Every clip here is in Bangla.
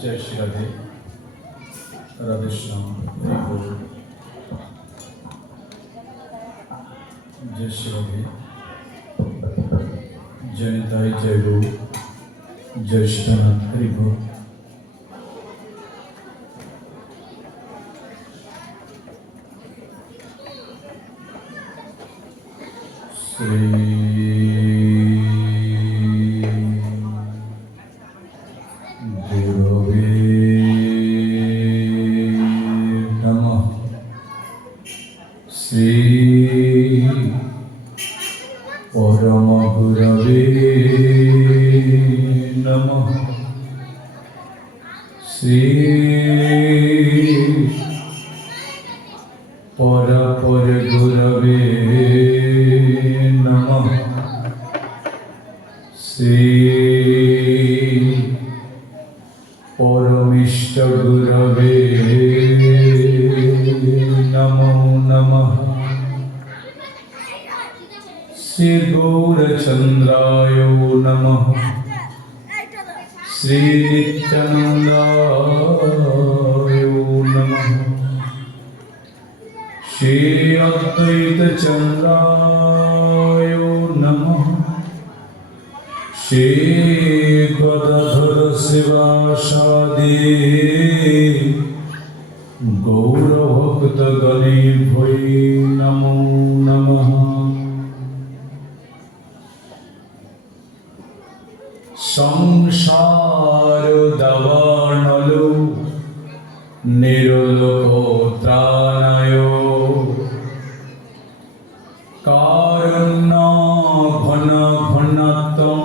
जय श्री राधे राधे श्याम हरि बोल। जय श्री राधे जय निताई जय गुरु जय श्रीनाथ हरि बोल। श्री परम गुरवे नमः। श्री पर गुरवे नमः। श्री परमिष्ट गुरवे नमो नमः। श्री गौरचंद्राय नमः। श्री नित्यानंदाय नमः। श्री अद्वैत चंद्राय नमः। श्री गदाधर शिवासादि गौरभक्तगणेभ्यो नमो नमः। संसार दावानलो निरोधकोत्राणाय कारुण्य घन घनत्वं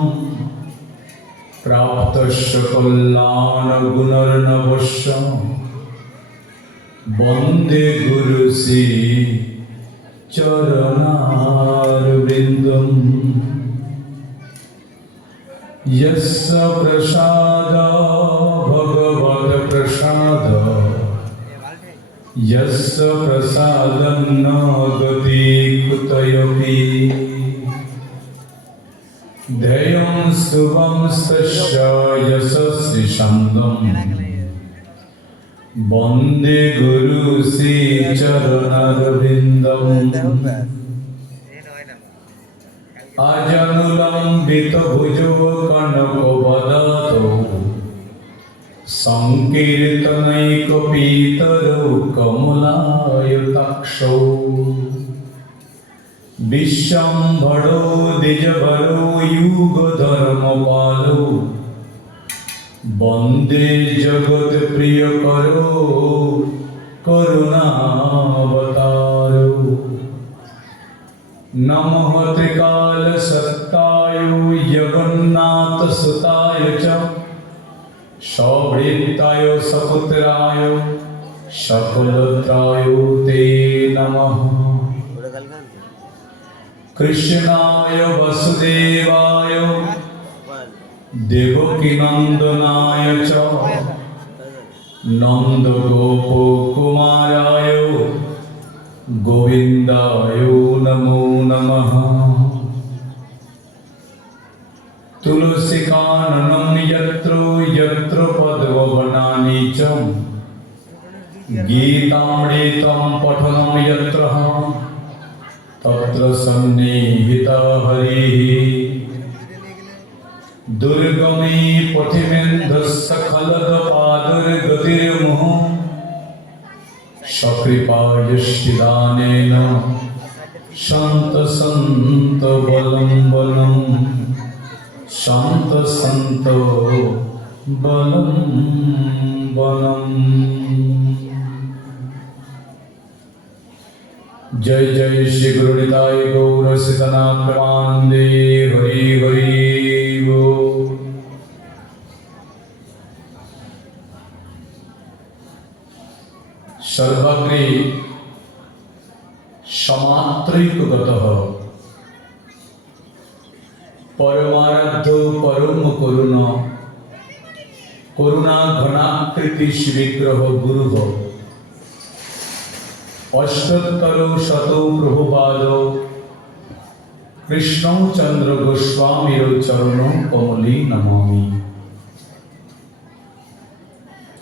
प्राप्तस्य कल्याण गुणर्नवस्य वन्दे गुरु श्री चरणारविन्दम्। यस्य प्रसाद भगवत् प्रसाद यस्य प्रसादं न गति कुतयपि ध्येयं शुभं तस्य यशस्वी छन्दं वन्दे गुरु श्री चरणारविन्दम्। अजनुलम्बित भुजो कनकवदतो संकीर्तनैकपीतरो कमलायताक्षौ विश्वम्भरो द्विजवरो युगधर्मपालो वन्दे जगत्प्रियकरो करुणावतारो। नमः त्रिकालसत्ताय जगन्नाथसुताय च सवृत्ताय सपुत्राय सकलत्राय ते नमः। कृष्णाय वसुदेवाय देवकीनन्दनाय च नन्दगोपकुमाराय गोविन्दाय नमो नमः। तुलसीकाननं यत्र यत्र पद्मवनानि च गीतामृतं पठनं यत्र तत्र सन्निहितः हरिः। दुर्गमे पथिमेन्धस्य खलदपादुर्गतिर्मुहुः सकृपायश्चिदानेन शान्त सन्त बलं बलं शान्त सन्त बलं बलम्। जय जय श्री गुरु निताय गौर सीतनाथ प्रमानंदे हरि हरि बोल। सर्वाग्रे समात्रैकगतः परमाराध्य परम करुण करुणा घनाकृति विग्रह गुरुः अष्टोत्तर शतो प्रभुपाद কৃষ্ণচন্দ্র গোস্বামীর চরণ কমলে নমামি।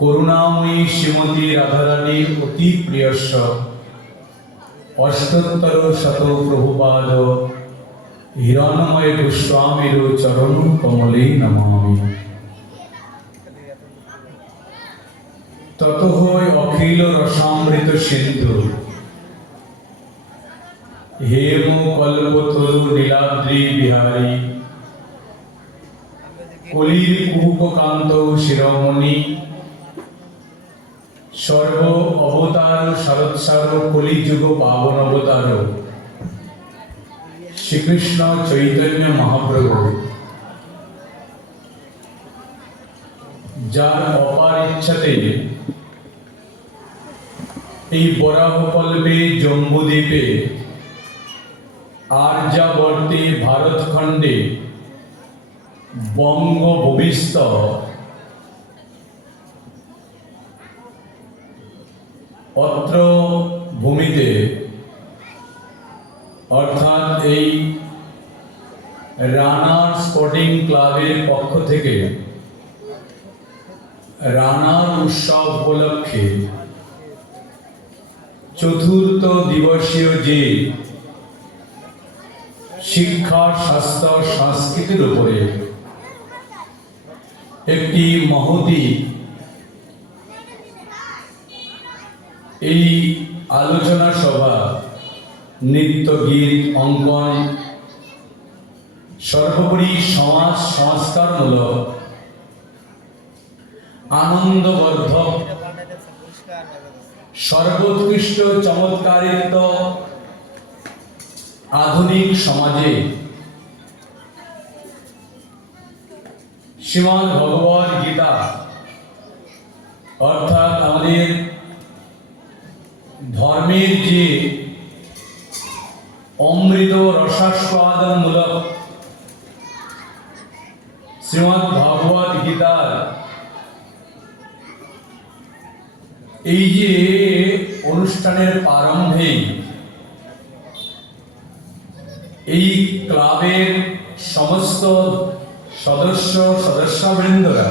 করুণাময়ী শ্রীমতী রাধারানীর অতি প্রিয়স্য অষ্টোত্তর শত প্রভুপাদ হিরণময় গোস্বামীর চরণ কমলে নমামি। ততঃ অখিল রসামৃত সিন্ধু হেম কল্পতরু নীলাদ্রি বিহারী কলির কুহকান্ত শিরোমণি সর্ব অবতার শরৎসার কলিযুগ পাবন অবতার শ্রীকৃষ্ণ চৈতন্য মহাপ্রভু, যার অপার ইচ্ছাতে এই বরাহকল্পে জম্বুদ্বীপে আর্যাবর্তে ভারতখণ্ডে বঙ্গ ভবিষ্য অত্র ভূমিতে অর্থাৎ এই রানার স্পোর্টিং ক্লাবের পক্ষ থেকে রানার উৎসব উপলক্ষে চতুর্থ দিবসীয় যে শিক্ষা স্বাস্থ্য সংস্কৃতির উপরে একটি মহতি এই আলোচনা সভা, নৃত্য গীত অঙ্কন সর্বোপরি সমাজ সংস্কারমূলক আনন্দবর্ধক সর্বোৎকৃষ্ট চমৎকারিত আধুনিক সমাজে শ্রীমদ্ ভগবদ গীতা অর্থাৎ আমাদের ধর্মের যে অমৃত রসাস্বাদনমূলক শ্রীমদ্ ভগবদ গীতার এই যে অনুষ্ঠানের প্রারম্ভে এই ক্লাবের সমস্ত সদস্যবৃন্দরা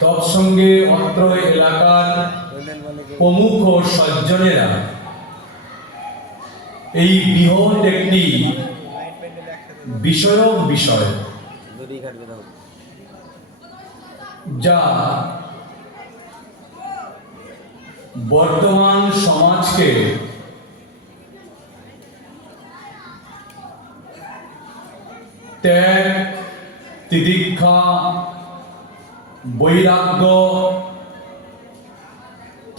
তৎসঙ্গে অত্র এলাকার প্রমুখ সজ্জনেরা এই বৃহৎ একটি বিষয় যা বর্তমান সমাজকে ত্যাগ তিতিক্ষা বৈরাগ্য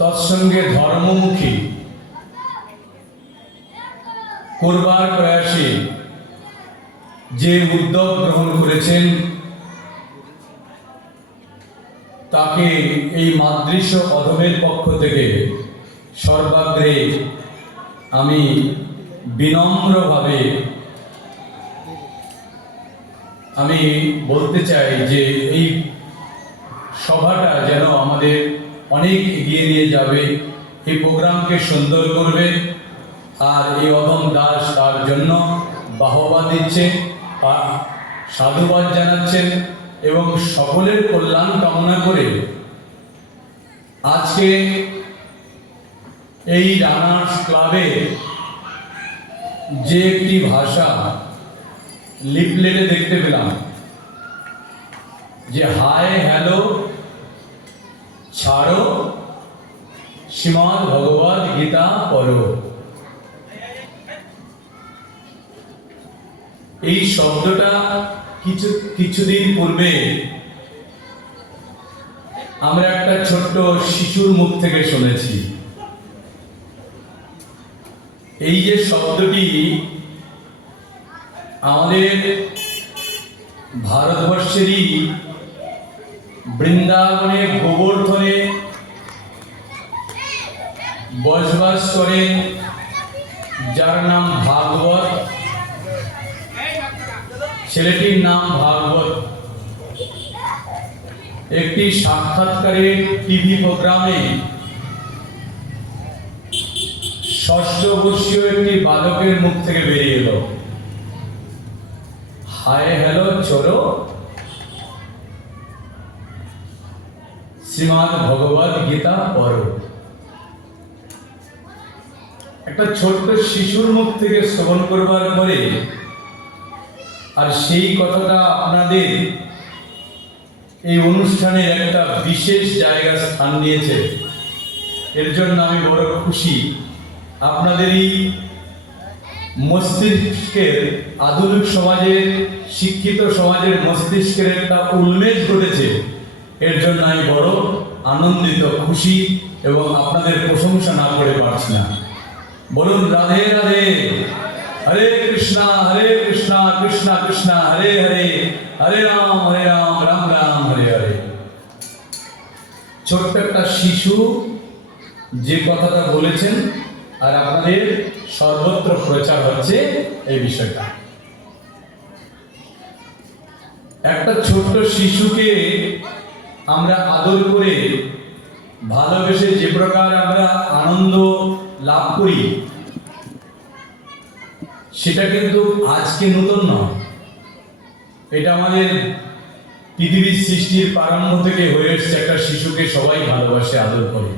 তৎসঙ্গে ধর্মমুখী করবার প্রয়াসে যে উদ্যোগ গ্রহণ করেছেন তাকে এই মাদৃশ অধমের পক্ষ থেকে সর্বাগ্রে আমি বিনম্রভাবে আমি বলতে চাই যে এই সভাটা যেন আমাদের অনেক এগিয়ে নিয়ে যাবে, এই প্রোগ্রামকে সুন্দর করবে। আর এই অধম দাস তার জন্য বাহবা দিচ্ছে, সাধুবাদ জানাচ্ছেন এবং সকলের কল্যাণ কামনা করে আজকে এই রানার্স ক্লাবে যে একটি ভাষা লিফলেটে দেখতে পেলাম যে হাই হ্যালো ছাড়ো শ্রীমদ্ ভগবদ গীতা পড়ো, এই শব্দটা কিছুদিন পূর্বে আমরা একটা ছোট্ট শিশুর মুখ থেকে শুনেছি। এই যে শব্দটি আমাদের ভারতবর্ষেরই বৃন্দাবনে গোবর্ধনে বসবাস করে যার নাম ভাগবত, ছেলেটির নাম ভাগবত, একটি সাক্ষাৎকারের টিভি প্রোগ্রামে ষষ্ঠ বর্ষীয় একটি বালকের মুখ থেকে বেরিয়ে এলো হায় হ্যালো চলো শ্রীমদ্ ভগবদ গীতা পড়ো। একটা ছোট্ট শিশুর মুখ থেকে শ্রবণ করবার পরে আর সেই কথাটা আপনাদের এই অনুষ্ঠানের একটা বিশেষ জায়গা স্থান নিয়েছে, এর জন্য আমি বড় খুশি। আপনাদের এই মস্তিষ্কের, আধুনিক সমাজের, শিক্ষিত সমাজের মস্তিষ্কের একটা উন্মেষ ঘটেছে, এর জন্য আমি বড় আনন্দিত, খুশি এবং আপনাদের প্রশংসা না করে পারছি না। বলুন রাধে রাধে, হরে কৃষ্ণা কৃষ্ণা কৃষ্ণা হরে হরে, হরে রাম রাম রাম হরে হরে। ছোট্ট একটা শিশু যে কথাটা বলেছেন আর আপনাদের সর্বত্র প্রচার হচ্ছে এই বিষয়টা। একটা ছোট্ট শিশুকে আমরা আদর করে ভালোবেসে যে প্রকার আমরা আনন্দ লাভ করি, সেটা কিন্তু আজকে নতুন নয়। এটা আমাদের পৃথিবীর সৃষ্টির প্রারম্ভ থেকে হয়ে এসেছে। একটা শিশুকে সবাই ভালোবাসে, আদর করে।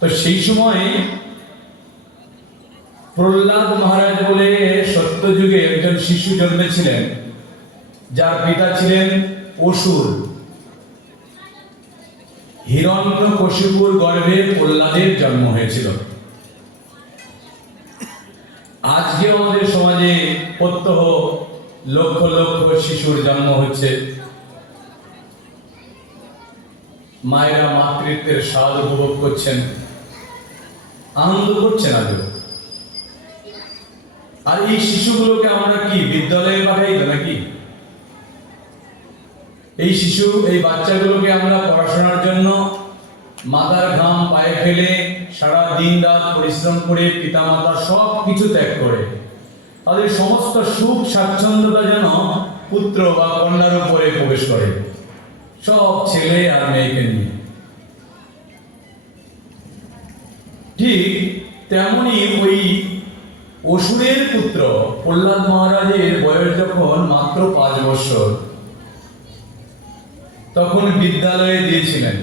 তো সেই সময় প্রহ্লাদ মহারাজ বলে সত্যযুগে একজন শিশু জন্মেছিলেন, যার পিতা ছিলেন অসুর। হিরণ্যকশিপুর গর্ভে প্রহ্লাদের জন্ম হয়েছিল। আজকে আমাদের সমাজে প্রত্যহ লক্ষ লক্ষ শিশুর জন্ম হচ্ছে। মায়েরা মাতৃত্বের স্বাদ উপভোগ করছেন, আনন্দ করছেন আজও। আর এই শিশুগুলোকে আমরা কি বিদ্যালয়ে পাঠাই তো নাকি? এই শিশু, এই বাচ্চাগুলোকে আমরা পড়াশোনার জন্য মাথার ঘাম পায়ে ফেলে সারা দিন রাত পরিশ্রম করে পিতামাতা সব কিছু ত্যাগ করে তাদের সমস্ত সুখ স্বাচ্ছন্দ্যতা যেন পুত্র বা কন্যার উপরে প্রবেশ করে, সব ছেলে আর মেয়েকে নিয়ে। ঠিক তেমনি ওই অসুরের পুত্র প্রহ্লাদ মহারাজের বয়স যখন মাত্র 5 বছর, তখন বিদ্যালয়ে দিয়েছিলেন।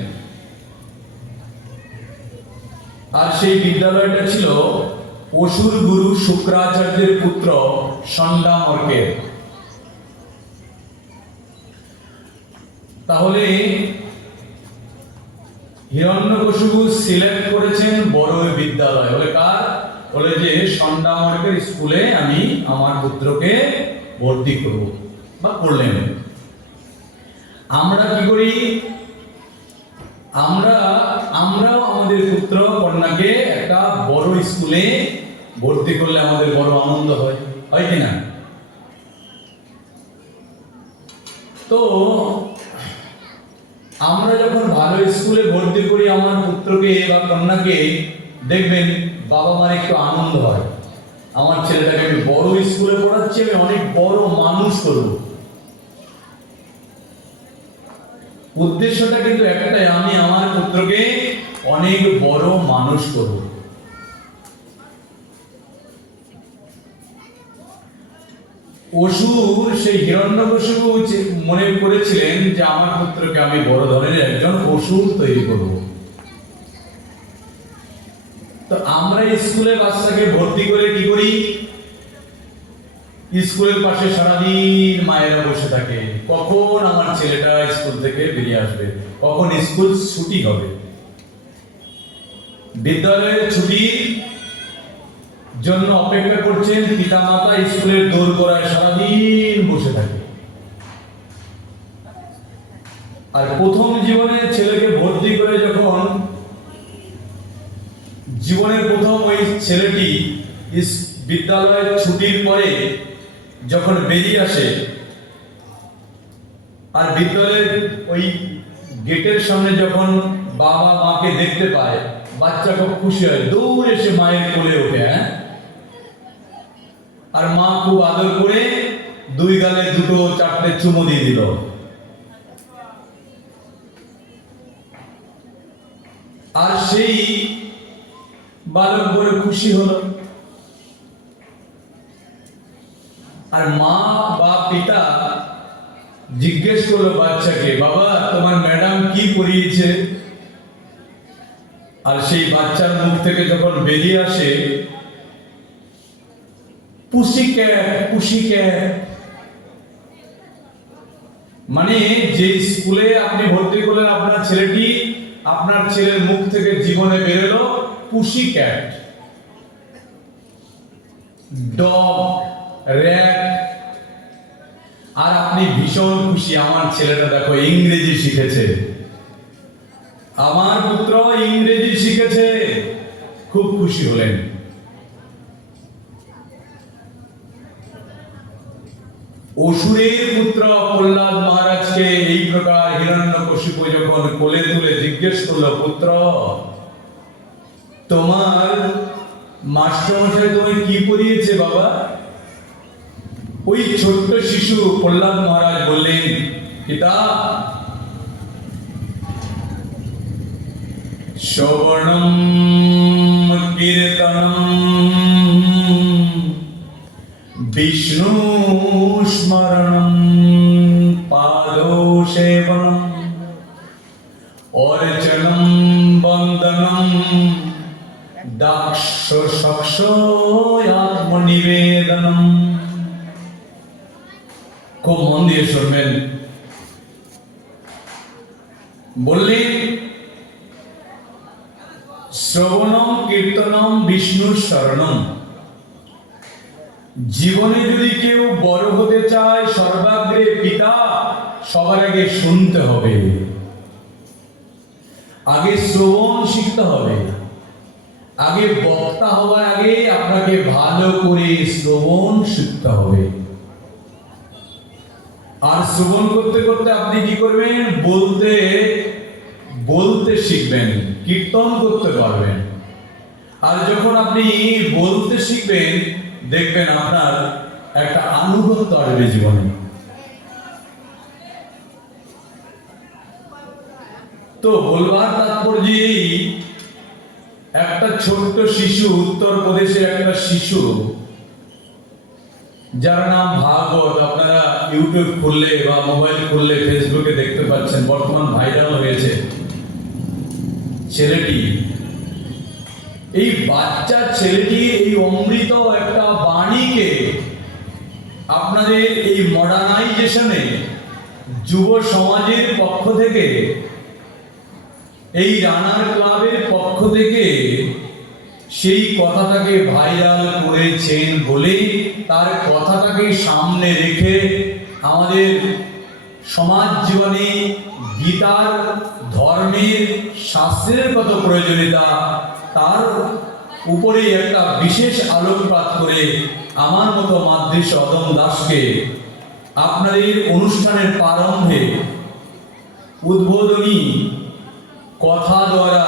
আর সেই বিদ্যালয়টা ছিল অসুর গুরু শুক্রাচার্যের পুত্র ষণ্ডামর্কের। তাহলে হিরণ্যকশিপু সিলেক্ট করেছেন বড় বিদ্যালয়, বলে কার? বলে যে ষণ্ডামর্কের স্কুলে আমি আমার পুত্রকে ভর্তি করব বা করলেন। আমরা কি করি? আমরাও আমাদের পুত্র কন্যাকে একটা বড় স্কুলে ভর্তি করলে আমাদের বড় আনন্দ হয়, হয় কি না? তো আমরা যখন ভালো স্কুলে ভর্তি করি আমার পুত্রকে বা কন্যাকে, দেখবেন বাবা মার একটু আনন্দ হয়। আমার ছেলেটাকে আমি বড় স্কুলে পড়াচ্ছি, আমি অনেক বড় মানুষ করব। উদ্দেশ্যটা কিন্তু একটাই, আমি আমার পুত্রকে অনেক বড় মানুষ করব। অসুর সেই হিরণ্যকশিপু মনে করেছিলেন যে আমার পুত্রকে আমি বড় ধরনের একজন অসুর তৈরি করব। তো আমরা স্কুলে বাচ্চাকে ভর্তি করে কি করি? স্কুলের পাশে সারাদিন মায়েরা বসে থাকে, কখন আমার ছেলেটা স্কুল থেকে বেরিয়ে আসবে, কখন স্কুল ছুটি হবে। বিদ্যালয়ের ছুটির জন্য অপেক্ষা করছেন পিতামাতা, স্কুলের দোরগোড়ায় সারাদিন বসে থাকে। আর প্রথম জীবনে ছেলেকে ভর্তি করে যখন জীবনের প্রথম ওই ছেলেটি বিদ্যালয়ের ছুটির পরে যখন বেরিয়ে আসে আর বিদ্যালয়ের ওই গেটের সামনে যখন বাবা মাকে দেখতে পায়, বাচ্চা খুব খুশি হয়, দৌড়ে এসে মায়ের কোলে ওঠে। আর মা খুব আদর করে 2 গালে 2-4টে চুমু দিয়ে দিল। আর সেই বালক বড় খুশি হলো। আর মা বা পিতা জিজ্ঞেস করলো বাচ্চাকে, বাবা তোমার ম্যাডাম কি পড়িয়েছে? আর সেই বাচ্চার মুখ থেকে যখন বেরিয়ে আসে পুসি ক্যাট, পুসি ক্যাট, মানে যে স্কুলে আপনি ভর্তি করলেন আপনার ছেলেটি, আপনার ছেলের মুখ থেকে জীবনে বেরোলো পুসি ক্যাট, ডগ, র্যাট। আর আপনি ভীষণ খুশি, আমার ছেলেটা দেখো ইংরেজি শিখেছে, আমার পুত্র ইংরেজি শিখেছে, খুব খুশি হলেন। অসুরের পুত্র প্রহ্লাদ মহারাজকে এই প্রকার হিরণ্যকশিপু যখন কোলে তুলে জিজ্ঞেস করলো, পুত্র তোমার মাস্টারমশাই তোমায় কি পড়িয়েছে বাবা? ওই ছোট্ট শিশু প্রহ্লাদ মহারাজ বললেন, পিতা শ্রবণম কীর্তনম বিষ্ণু স্মরণম পাদো সেবনম অর্চনম বন্দনম দাক্ষ আত্মনিবেদনম। খুব মন দিয়ে শুনবেন। বললেন শ্রবণম কীর্তনম বিষ্ণু শরণম। জীবনে যদি কেউ বড় হতে চায়, সর্বাগ্রে পিতা, সবার আগে শুনতে হবে, আগে শ্রবণ শিখতে হবে। আগে বক্তা হওয়ার আগে আপনাকে ভালো করে শ্রবণ শিখতে হবে। আর শ্রবণ করতে করতে আপনি কি করবেন? বলতে বলতে শিখবেন, কীর্তন করতে পারবেন। আর যখন আপনি বলতে শিখবেন, দেখবেন আপনার একটা আনুগত্য আসবে জীবনে। তো বলবার তাৎপর্য এই, একটা ছোট্ট শিশু, উত্তরপ্রদেশের একটা শিশু, যার নাম ভাগবত, আপনারা ইউটিউব খুললে বা মোবাইল খুললে ফেসবুকে দেখতে পাচ্ছেন, বর্তমান ভাইরাল হয়েছে ছেলেটি। এই বাচ্চা ছেলেটি এই অমৃত একটা বাণীকে আপনাদের এই মডার্নাইজেশনে যুব সমাজের পক্ষ থেকে, এই রানার ক্লাবের পক্ষ থেকে সেই কথাটাকে ভাইরাল করেছেন বলে তার কথাটাকে সামনে রেখে আমাদের সমাজ জীবনে গীতার, ধর্মের, শাস্ত্রের কত প্রয়োজনীয়তা তার উপরে একটা বিশেষ আলোকপাত করে আমার মতো মাদ্রি অদম দাসকে আপনাদের অনুষ্ঠানের প্রারম্ভে উদ্বোধনী কথা দ্বারা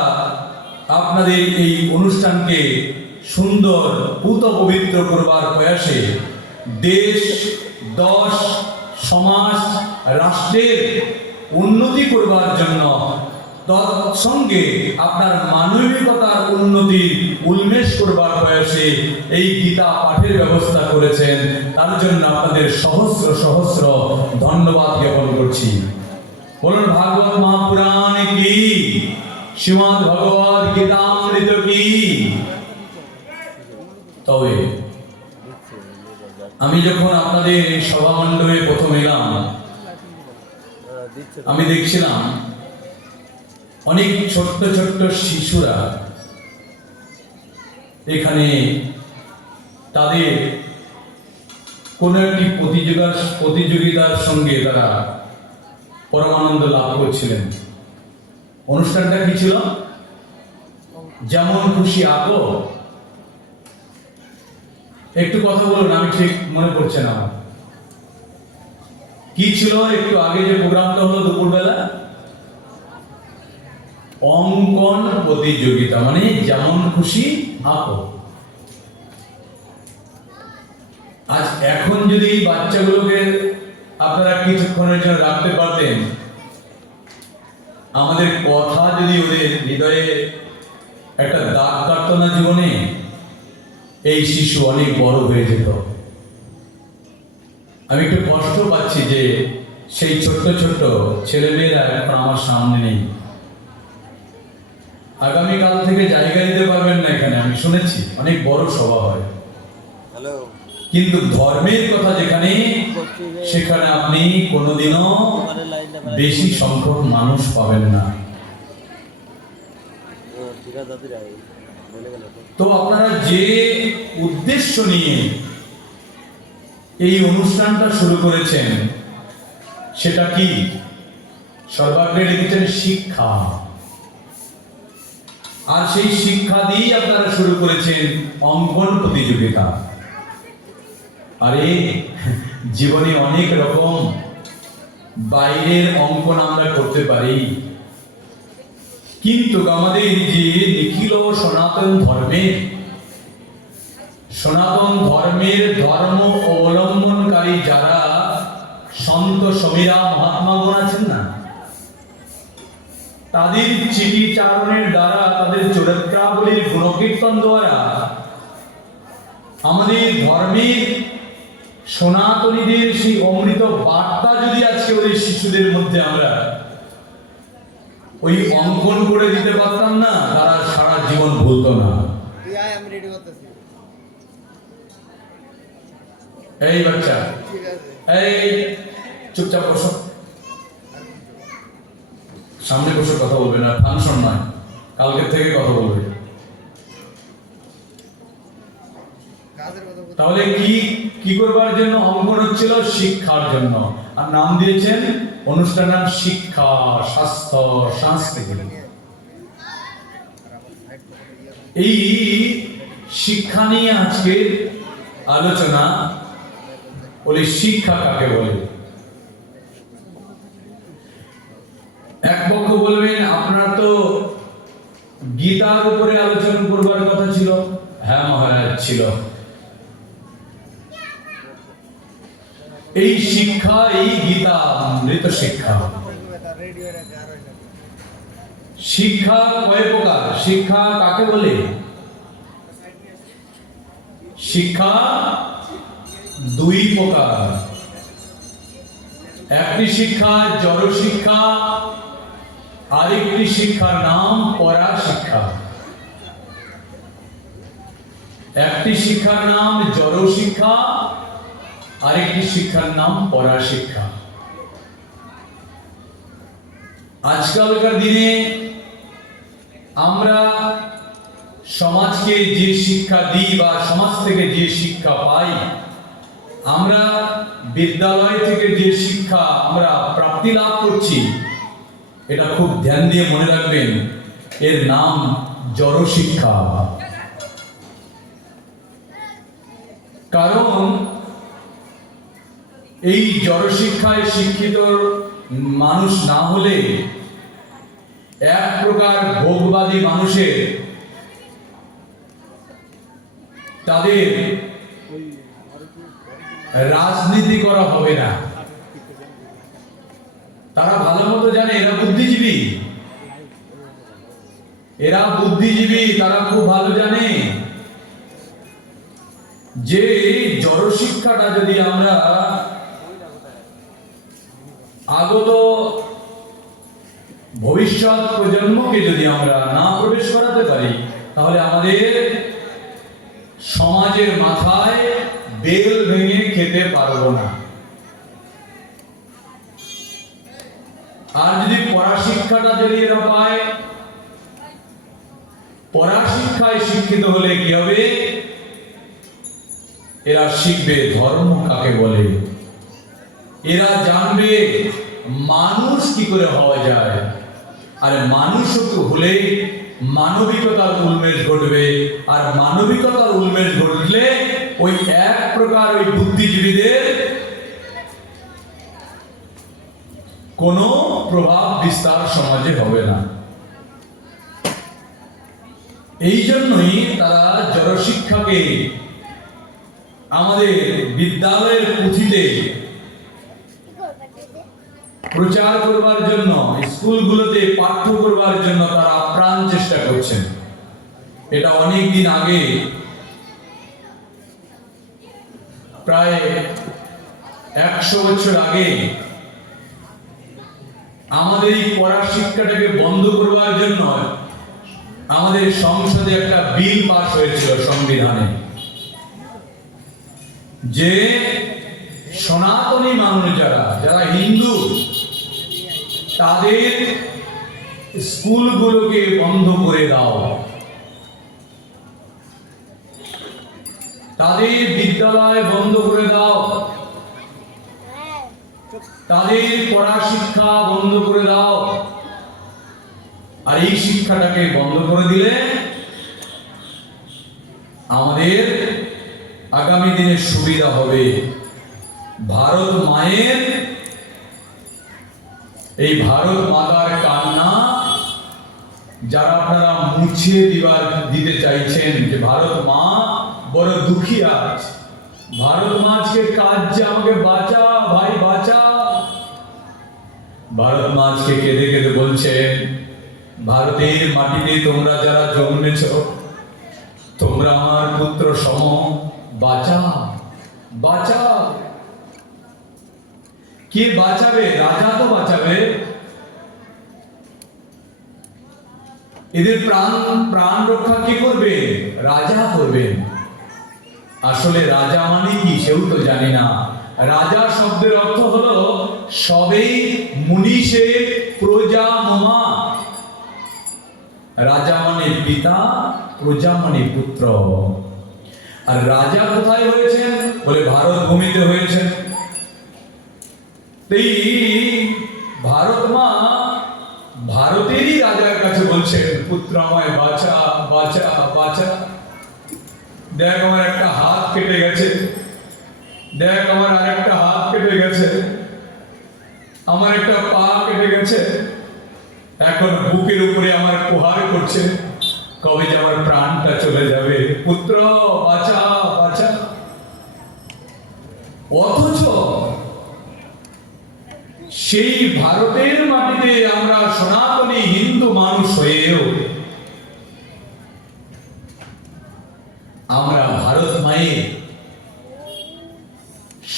আপনাদের এই অনুষ্ঠানকে সুন্দর পূত পবিত্র করবার প্রয়াসে দেশ, দশ, সমাজ, রাষ্ট্রের উন্নতি করবার জন্য, তৎসঙ্গে আপনার মানবিকতার উন্নতি উন্মেষ করবার প্রয়াসে এই গীতা পাঠের ব্যবস্থা করেছেন। তার জন্য আপনাদের সহস্র সহস্র ধন্যবাদ জ্ঞাপন করছি। বলুন ভাগবত মহাপুরাণ কি, শ্রীমদ্ ভগবদ গীতামৃত কি। তবে আমি যখন আপনাদের সভা মণ্ডপে প্রথম এলাম, আমি দেখছিলাম অনেক ছোট্ট ছোট্ট শিশুরা এখানে তাদের কোন একটি প্রতিযোগিতার সঙ্গে তারা পরমানন্দ লাভ করছিলেন। অনুষ্ঠানটা কি ছিল? যেমন খুশি আঁকো। একটু কথা বলুন, আমি ঠিক মনে পড়ছে না কি ছিল। একটু আগে যে প্রোগ্রামটা হলো দুপুরবেলা, অঙ্কন প্রতিযোগিতা, মানে যেমন খুশি আঁকো। আজ এখন যদি বাচ্চাগুলোকে আপনারা কিছুক্ষণের জন্য রাখতে পারতেন, আমাদের কথা যদি ওদের হৃদয়ে একটা দাগ কাটতো না জীবনে, এই শিশু অনেক বড় হয়ে যেত। আমি একটু কষ্ট পাচ্ছি যে সেই ছোট্ট ছোট্ট ছেলেমেয়েরা এখন আমার সামনে নেই। আগামীকাল থেকে জায়গা দিতে পারবেন না এখানে, আমি শুনেছি অনেক বড় সভা হয়, কিন্তু ধর্মের কথা যেখানে, সেখানে আপনি কোনোদিনও বেশি সংখ্যক মানুষ পাবেন না। তো আপনারা যে উদ্দেশ্য নিয়ে এই অনুষ্ঠানটা শুরু করেছেন সেটা কি? সর্বাগ্রে লিখেছেন শিক্ষা, আর সেই শিক্ষা দিয়েই আপনারা শুরু করেছেন অঙ্কন প্রতিযোগিতা। আরে জীবনে অনেক রকম বাইরের অঙ্কন আমরা করতে পারি, কিন্তু আমাদের যে নিখিল সনাতন ধর্মের ধর্ম অবলম্বনকারী যারা সন্ত সমীরা মহাত্মাগণ আছেন না, তাদের চিঠিচারণের দ্বারা, তাদের চরিত্রাবলীর গুণকীর্তন দ্বারা আমাদের ধর্মের সনাতনীদের সেই অমৃত বার্তা যদি আজকে ওদের শিশুদের মধ্যে আমরা ওই অঙ্কন করে দিতে পারতাম না, তারা সারা জীবন ভুলতো না। এই বাচ্চা, এই চুপচাপ বসো, সামনে বসে কথা বলবে না, ফাংশন নয়, কালকে থেকে কথা বলবে। তাহলে কি করবার জন্য অঙ্কন হচ্ছিল? শিক্ষার জন্য। আর নাম দিয়েছেন অনুষ্ঠান নাম শিক্ষা স্বাস্থ্য সংস্কৃতি। এই শিক্ষা নিয়ে আজকে আলোচনা। বলি শিক্ষা কাকে বলে? এক পক্ষ বলবেন আপনার তো গীতার উপরে আলোচনা করবার কথা ছিল। হ্যাঁ মহারাজ ছিল। এই শিক্ষা, এই গীতা অমৃত শিক্ষা। শিক্ষা কয় প্রকার? শিক্ষা কাকে বলে? শিক্ষা দুই প্রকার। একটি শিক্ষা জড় শিক্ষা, আরেকটি শিক্ষার নাম পরা শিক্ষা। একটি শিক্ষার নাম জড় শিক্ষা, আরেকটি শিক্ষার নাম পরা শিক্ষা। আজকালকার দিনে আমরা সমাজকে যে শিক্ষা দিই বা সমাজ থেকে যে শিক্ষা পাই, আমরা বিদ্যালয় থেকে যে শিক্ষা আমরা প্রাপ্তি লাভ করছি, এটা খুব ধ্যান দিয়ে মনে রাখবেন, এর নাম জড় শিক্ষা। কারণ এই জড় শিক্ষায় শিক্ষিত মানুষ না হলে এক প্রকার ভোগবাদী মানুষের তাদের রাজনীতি করা হবে না। তারা ভালো মতো জানে এরা বুদ্ধিজীবী, তারা খুব ভালো জানে যে জড় শিক্ষাটা যদি আমরা আগত ভবিষ্যৎ প্রজন্মকে যদি আমরা না প্রবেশ করাতে পারি, তাহলে আমাদের সমাজের মাথায় বেল ভেঙে খেতে পারবো না। আর যদি পড়া শিক্ষাটা যদি এরা পায়, পড়া শিক্ষায় শিক্ষিত হলে কি হবে? এরা শিখবে ধর্ম কাকে বলে, এরা জানবে মানুষ কি করে হওয়া যায়, আর মানুষ হলে মানবিকতার উন্মেষ ঘটবে, আর মানবিকতার উন্মেষ ঘটলে ওই এক প্রকার ওই বুদ্ধিজীবীদের কোনো প্রভাব বিস্তার সমাজে হবে না। এই জন্যই তারা জড় শিক্ষাকে আমাদের বিদ্যালয়ের পুঁথিতে প্রচার করবার জন্য, স্কুলগুলোতে পাঠ্য করবার জন্য তারা প্রাণ চেষ্টা করছেন। এটা অনেক দিন আগে, প্রায় 100 বছর আগে আমাদের এই পড়া শিক্ষাটাকে বন্ধ করবার জন্য আমাদের সংসদে একটা বিল পাস হয়েছিল সংবিধানে, যে সনাতনী মানুষ যারা হিন্দু, তাদের স্কুলগুলোকে বন্ধ করে দাও, তাদের বিদ্যালয় বন্ধ করে দাও, তাদের পড়া শিক্ষা বন্ধ করে দাও। আর এই শিক্ষাটাকে বন্ধ করে দিলে আমাদের আগামী দিনে সুবিধা হবে। ভারত মায়ের, এই ভারত মাতার কান্না যারা আপনারা মুছে দিতে চাইছেন, যে ভারত মা বড় দুঃখী আজ, ভারত মা আজকে কাঁদছে, আমাকে বাঁচা ভাই বাঁচা। ভারত মা আজকে কেঁদে কেঁদে বলছেন, ভারতের মাটিতে তোমরা যারা জন্মেছ, তোমরা আমার পুত্র সম, বাঁচা বাঁচা। কে বাঁচাবে? রাজা তো বাঁচাবে। এদের প্রাণ রক্ষা কি করবে? রাজা করবেন। আসলে রাজা মানে কি সেও তো জানি না। রাজা শব্দের অর্থ হলো সবে মুনিষে প্রজা মমা। রাজা মানে পিতা, প্রজা মানে পুত্র। আর রাজা কোথায় হয়েছেন? বলে ভারত ভূমিতে হয়েছেন। এই ভারত মা ভারতেরই রাজার কাছে বলছেন, পুত্র আমায় বাঁচা বাঁচা বাঁচা। দেখ আমার একটা হাত কেটে গেছে, দেখ আমার আরেকটা হাত কেটে গেছে, আমার একটা পা কেটে গেছে, এখন বুকের উপরে আমার প্রহার করছে, কবে যে আমার প্রাণটা চলে যাবে, পুত্র বাঁচা বাঁচা। অথচ সেই ভারতের মাটিতে আমরা সনাতনী হিন্দু মানুষ হয়েও আমরা ভারত মায়ের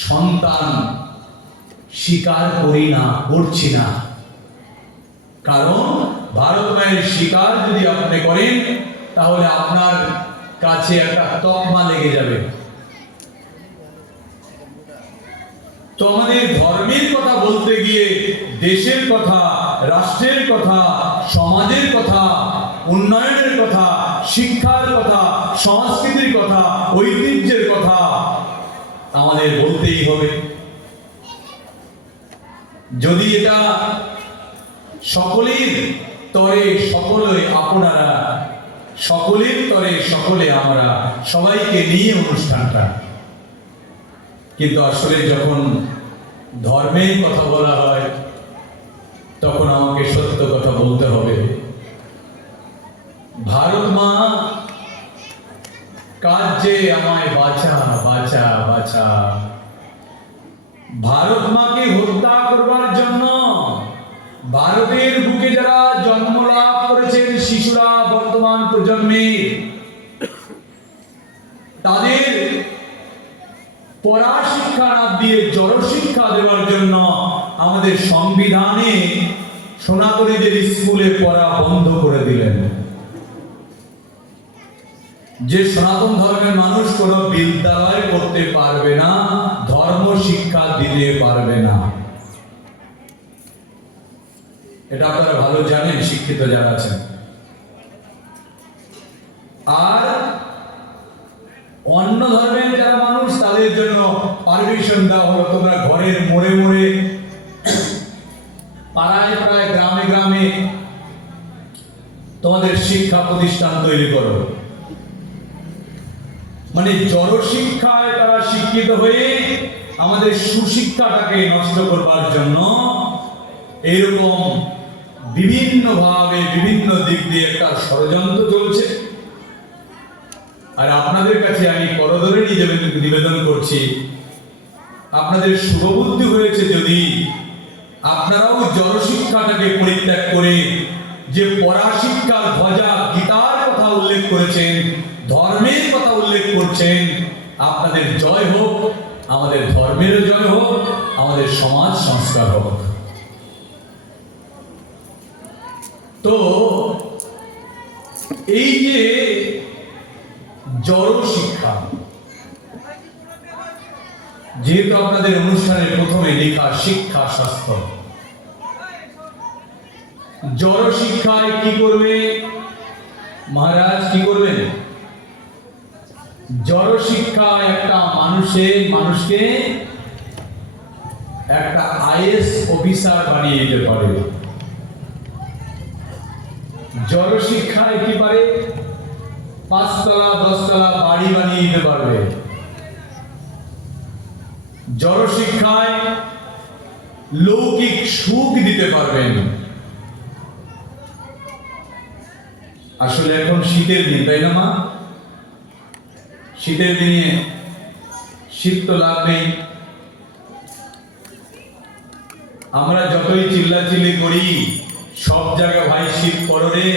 সন্তান স্বীকার করি না, করছি না। কারণ ভারত মায়ের স্বীকার যদি আপনি করেন, তাহলে আপনার কাছে একটা তকমা লেগে যাবে। তো আমাদের ধর্মের কথা বলতে গিয়ে দেশের কথা, রাষ্ট্রের কথা, সমাজের কথা, উন্নয়নের কথা, শিক্ষার কথা, সংস্কৃতির কথা, ঐতিহ্যের কথা আমাদের বলতেই হবে। যদি এটা সকলের তরে সকলে আপনারা, সকলের তরে সকলে আমরা, সবাইকে নিয়ে অনুষ্ঠানটা। কিন্তু আসলে যখন ধর্মের কথা বলা হয়, তখন আমাকে সত্য কথা বলতে হবে। ভারত মা কাজে আমায় বাঁচা বাঁচা বাঁচা। ভারত মাকে হত্যা করবার জন্য ভারতের বুকে যারা জন্ম লাভ করেছেন শিশুরা, বর্তমান প্রজন্মে, তাদের পড়া শিক্ষা না দিয়ে জড় শিক্ষা দেওয়ার জন্য আমাদের সংবিধানে সনাতনীদের স্কুলে পড়া বন্ধ করে দিলেন। যে সনাতন ধর্মের মানুষ কোন বিদ্যালয় করতে পারবে না, ধর্ম শিক্ষা দিতে পারবে না। এটা আপনারা ভালো জানেন, শিক্ষিত যারা আছেন। আর অন্য ধর্মের যারা মানুষ, তাদের জন্য পারমিশন দেওয়া হলো, তোমরা ঘরের মোড়ে মোড়ে, পাড়ায় পাড়ায়, গ্রামে গ্রামে তোমাদের শিক্ষা প্রতিষ্ঠান তৈরি করো। মানে জড় শিক্ষায় তারা শিক্ষিত হয়ে আমাদের সুশিক্ষাটাকে নষ্ট করবার জন্য এইরকম বিভিন্ন ভাবে, বিভিন্ন দিক দিয়ে একটা ষড়যন্ত্র চলছে। আর আপনাদের কাছে আমি করদরে নিবেদন করছি, আপনাদের শুভবুদ্ধি হয়েছে যদি আপনারাও জড় শিক্ষাটাকে পরিত্যাগ করে যে পড়া শিক্ষার ধ্বজা, গীতার কথা উল্লেখ করেছেন, ধর্মের কথা উল্লেখ করছেন, আপনাদের জয় হোক, আমাদের ধর্মেরও জয় হোক, আমাদের সমাজ সংস্কার হোক। তো এই যে জড় শিক্ষা, যেহেতু আপনাদের অনুষ্ঠানের প্রথমে লেখা শিক্ষা স্বাস্থ্য, জড় শিক্ষায় কি করবে মহারাজ, কি করবেন? জড় শিক্ষা একটা মানুষকে একটা আইএস অফিসার বানিয়ে দিতে পারে। জড় শিক্ষায় কি পারে? 5 তলা 10 তলা বাড়ি বানিয়ে দিতে পারবে। জড় শিক্ষায় লৌকিক সুখ দিতে পারবেন। আসলে এখন শীতের দিন, তাই না মা? শীতের দিনে শীত তো লাগবেই। আমরা যতই চিল্লাচিল্লি করি, সব জায়গায় ভাই শীত পড়ো রে,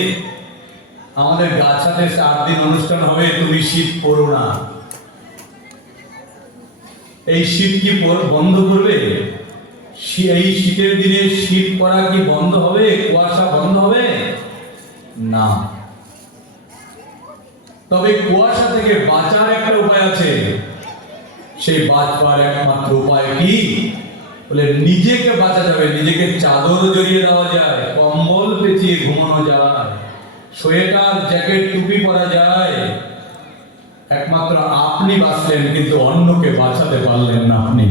আমাদের গাছাতে 4 দিন অনুষ্ঠান হবে, তুমি শীত পড়ো না। এই শীত কি বন্ধ করবে? এই শীতের দিনে শীত পড়া কি বন্ধ হবে? কুয়াশা বন্ধ হবে না। তবে কুয়াশা থেকে বাঁচার একটা উপায় আছে। সেই বাঁচবার একমাত্র উপায় কি? বলে নিজেকে বাঁচা যাবে। নিজেকে চাদর জড়িয়ে দেওয়া যায়, কম্বল পেঁচিয়ে ঘুমানো যায়, সোয়েটার জ্যাকেট টুপি পরা যায়। একমাত্র আপনি বাঁচলেন, কিন্তু অন্যকে বাঁচাতে পারলেন না। আপনি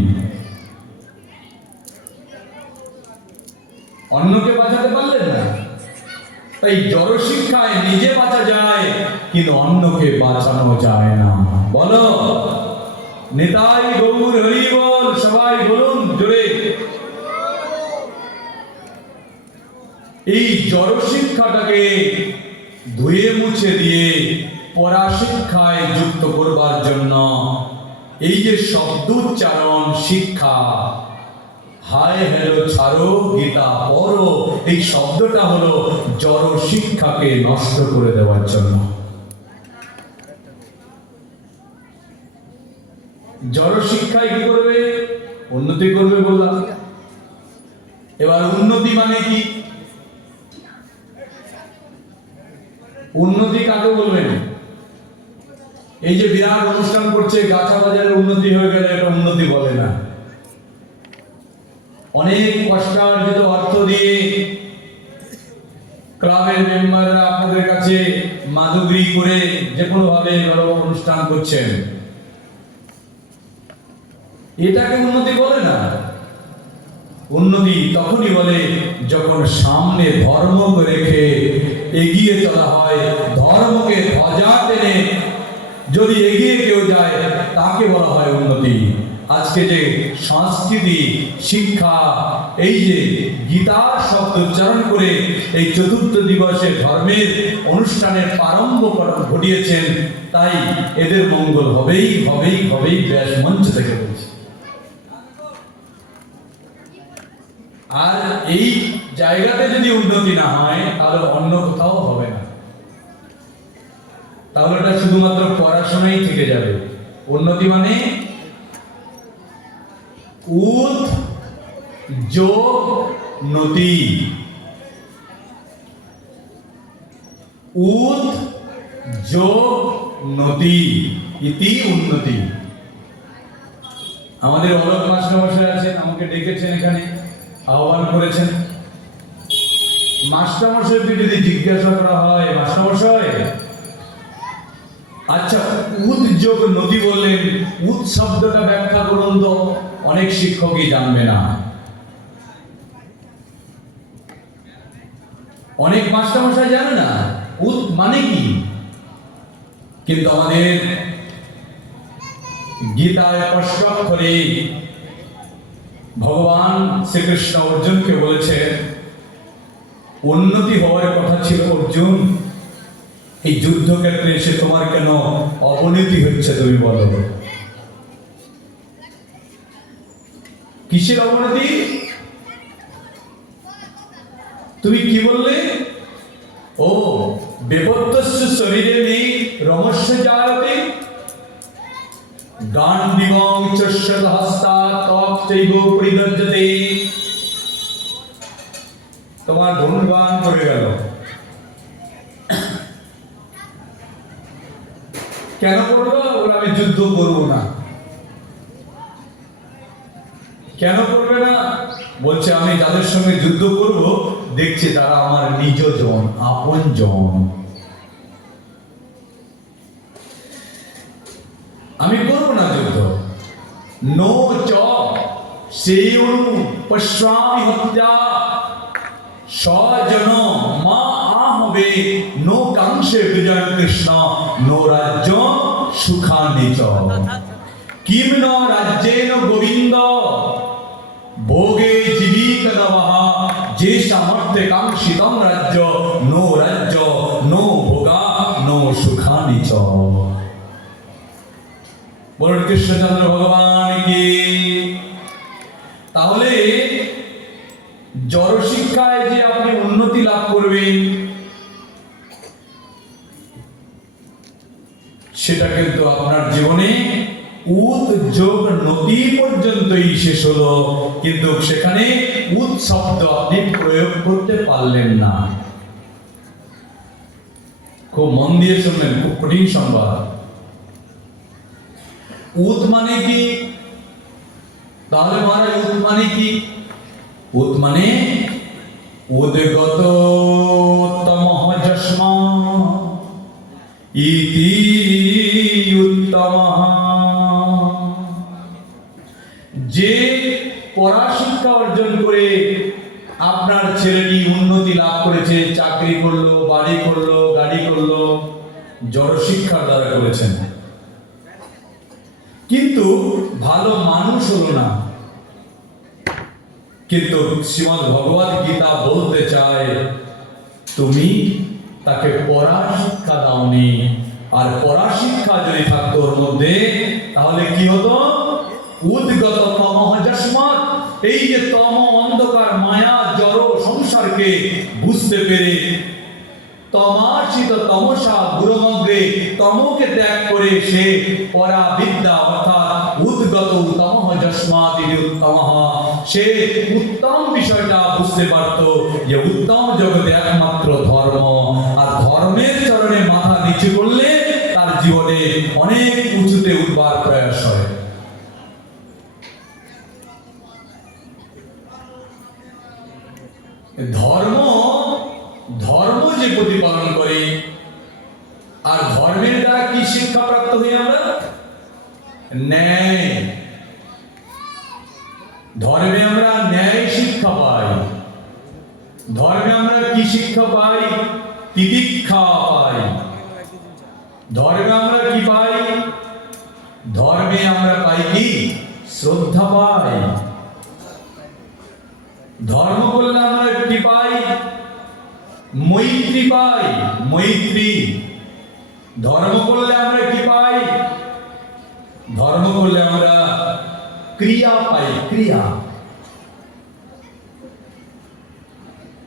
অন্যকে বাঁচাতে পারলেন না। তাই জড় শিক্ষায় নিজে বাঁচা যায়, কিন্তু অন্যকে বাঁচানো যায় না। বলো নিতাই গৌর হরি বল, সবাই বলুন জোরে। এই জড় শিক্ষাটাকে ধুয়ে মুছে দিয়ে পরা শিক্ষায় যুক্ত করবার জন্য এই যে শব্দোচ্চারণ শিক্ষা, হায় হ্যালো ছাড়ো গীতা পড়ো, এই শব্দটা হলো জড় শিক্ষাকে নষ্ট করে দেওয়ার জন্য। জড় শিক্ষায় কি করবে? উন্নতি করবে বললাম। এবার উন্নতি মানে কি? উন্নতি কাকে বলবেন? এই যে বিরাট অনুষ্ঠান করছে, গাছা বাজারের উন্নতি হয়ে গেলে এটা উন্নতি বলে না। অনেক কষ্টার্জিত অর্থ দিয়ে ক্লাবের মেম্বাররা আপনাদের কাছে মাদুগরি করে যে কোনো ভাবে বড় অনুষ্ঠান করছেন, এটাকে উন্নতি বলে না। উন্নতি তখনই বলে যখন সামনে ধর্মকে রেখে এগিয়ে চলা হয়, ধর্মকে ধ্বজা টেনে যদি এগিয়ে কেউ যায়, তাকে বলা হয় উন্নতি। আজকে যে সংস্কৃতি শিক্ষা, এই যে গীতার শব্দ উচ্চারণ করে এই চতুর্থ দিবসে ধর্মের অনুষ্ঠানের প্রারম্ভ ঘটিয়েছেন, তাই এদের মঙ্গল হবেই হবেই হবেই। ব্যাস মঞ্চ থেকে বলছি। আর এই জায়গাতে যদি উন্নতি না হয়, তাহলে অন্য কোথাও হবে না। তাহলে এটা শুধুমাত্র পড়াশোনাই থেকে যাবে। উন্নতি মানে উত যোগ নতি, উত যোগ নতি ইতি উন্নতি। আমাদের অলোক মাস্টারমশাই আছেন, আমাকে ডেকেছেন, এখানে আহ্বান করেছেন। মাস্টারমশাইকে যদি জিজ্ঞাসা করা হয়, মাস্টারমশাই আচ্ছা উদ যোগ নদী বললেন, উদ শব্দটা ব্যাখ্যা করুন তো। অনেক শিক্ষকই জানবে না, অনেক মাস্টারমশাই জানে না উদ মানে কি। কিন্তু আমাদের গীতায় স্পষ্ট অক্ষরে ভগবান শ্রীকৃষ্ণ অর্জুনকে বলেছেন, উন্নতি হওয়ার কথা ছিল অর্জুন, এই যুদ্ধক্ষেত্রে এসে তোমার কেন অবনতি হচ্ছে তুমি বলো। কিসের অবনতি? তুমি কি বললে? ও বেপত্যস্য শরীরে নেই রমস্য জায়তে গান্ডিবং চস্যত হস্তা ত্বক ধর্মশ্চৈব পরিদর্যতে। তোমার ধনুর্বাণ পড়ে গেল। কেন করবো? বলে আমি যুদ্ধ করবো না। কেন করবে না? বলছে আমি যাদের সঙ্গে যুদ্ধ করব দেখছি তারা আমার নিজজন, আপন জন। আমি করবো না যুদ্ধ। নো চ সেয়ুন পশ্বামি হত্যা স্বজন মা আহবে নো কাংশে বিজয় কৃষ্ণ নো রাজ্য সুখানি চ কিম ন রাজ্যেন গোবিন্দ ভোগে জীবিকাদাবহ যে সামর্থ্যে কাঙ্ক্ষিতম রাজ্য নো রাজ্য নো ভোগা নো সুখানি চ। বলুন কৃষ্ণচন্দ্র ভগবান কি। তাহলে জড় শিক্ষায় যে আপনি উন্নতি লাভ করবেন সেটা কিন্তু আপনার জীবনে উদ্যোগ নদী পর্যন্তই শেষ হলো, কিন্তু সেখানে উদ শব্দ আপনি প্রয়োগ করতে পারলেন না। খুব মন দিয়ে শুনলেন, খুব কঠিন সংবাদ। উদ মানে কি? তাহলে মহারাজ উদ মানে কি? উদ মানে উদ্গত তমঃ যস্মা ইতি উত্তমঃ। যে পড়াশিক্ষা অর্জন করে আপনার ছেলেটি উন্নতি লাভ করেছে, চাকরি করলো, বাড়ি করলো, গাড়ি করলো, জড় শিক্ষার দ্বারা করেছেন, কিন্তু ভালো মানুষ হলো না। কিন্তু শ্রীমদ্ ভগবদ গীতা বলতে চায় তুমি তাকে পড়া শিক্ষা দাওনি। আর পড়া শিক্ষা যদি থাকতো ওর মধ্যে তাহলে কি হতো? উদ্গত তমঃ যস্মাৎ, এই যে তম অন্ধকার মায়া জড় সংসারকে বুঝতে পেরে তমাশিত তমসা গুরুমগ্রে তমকে ত্যাগ করে সে পরা বিদ্যা অর্থাৎ উদ্গত তমঃ যস্মাৎ ইতি উত্তমঃ, সে উত্তম বিষয়টা বুঝতে পারত যে উত্তম জগতে একমাত্র ধর্ম, আর ধর্মের চরণে মাথা নিচু করলে তার জীবনে অনেক উঁচুতে উঠবার প্রয়াস হয়। ধর্ম ধর্ম যে প্রতিপালন করে, আর ধর্মের দ্বারা কি শিক্ষা প্রাপ্ত হই আমরা? ন্যায়। ধর্মে আমরা ন্যায় শিক্ষা পাই। ধর্মে আমরা কি শিক্ষা পাই? তিতিক্ষা পাই। ধর্মে আমরা কি পাই? ধর্মে আমরা পাই কি? শ্রদ্ধা পাই। ধর্ম করলে আমরা কি পাই? মৈত্রী পাই, মৈত্রী। ধর্ম করলে আমরা কি পাই? ধর্ম করলে আমরা ক্রিয়া পাই, ক্রিয়া।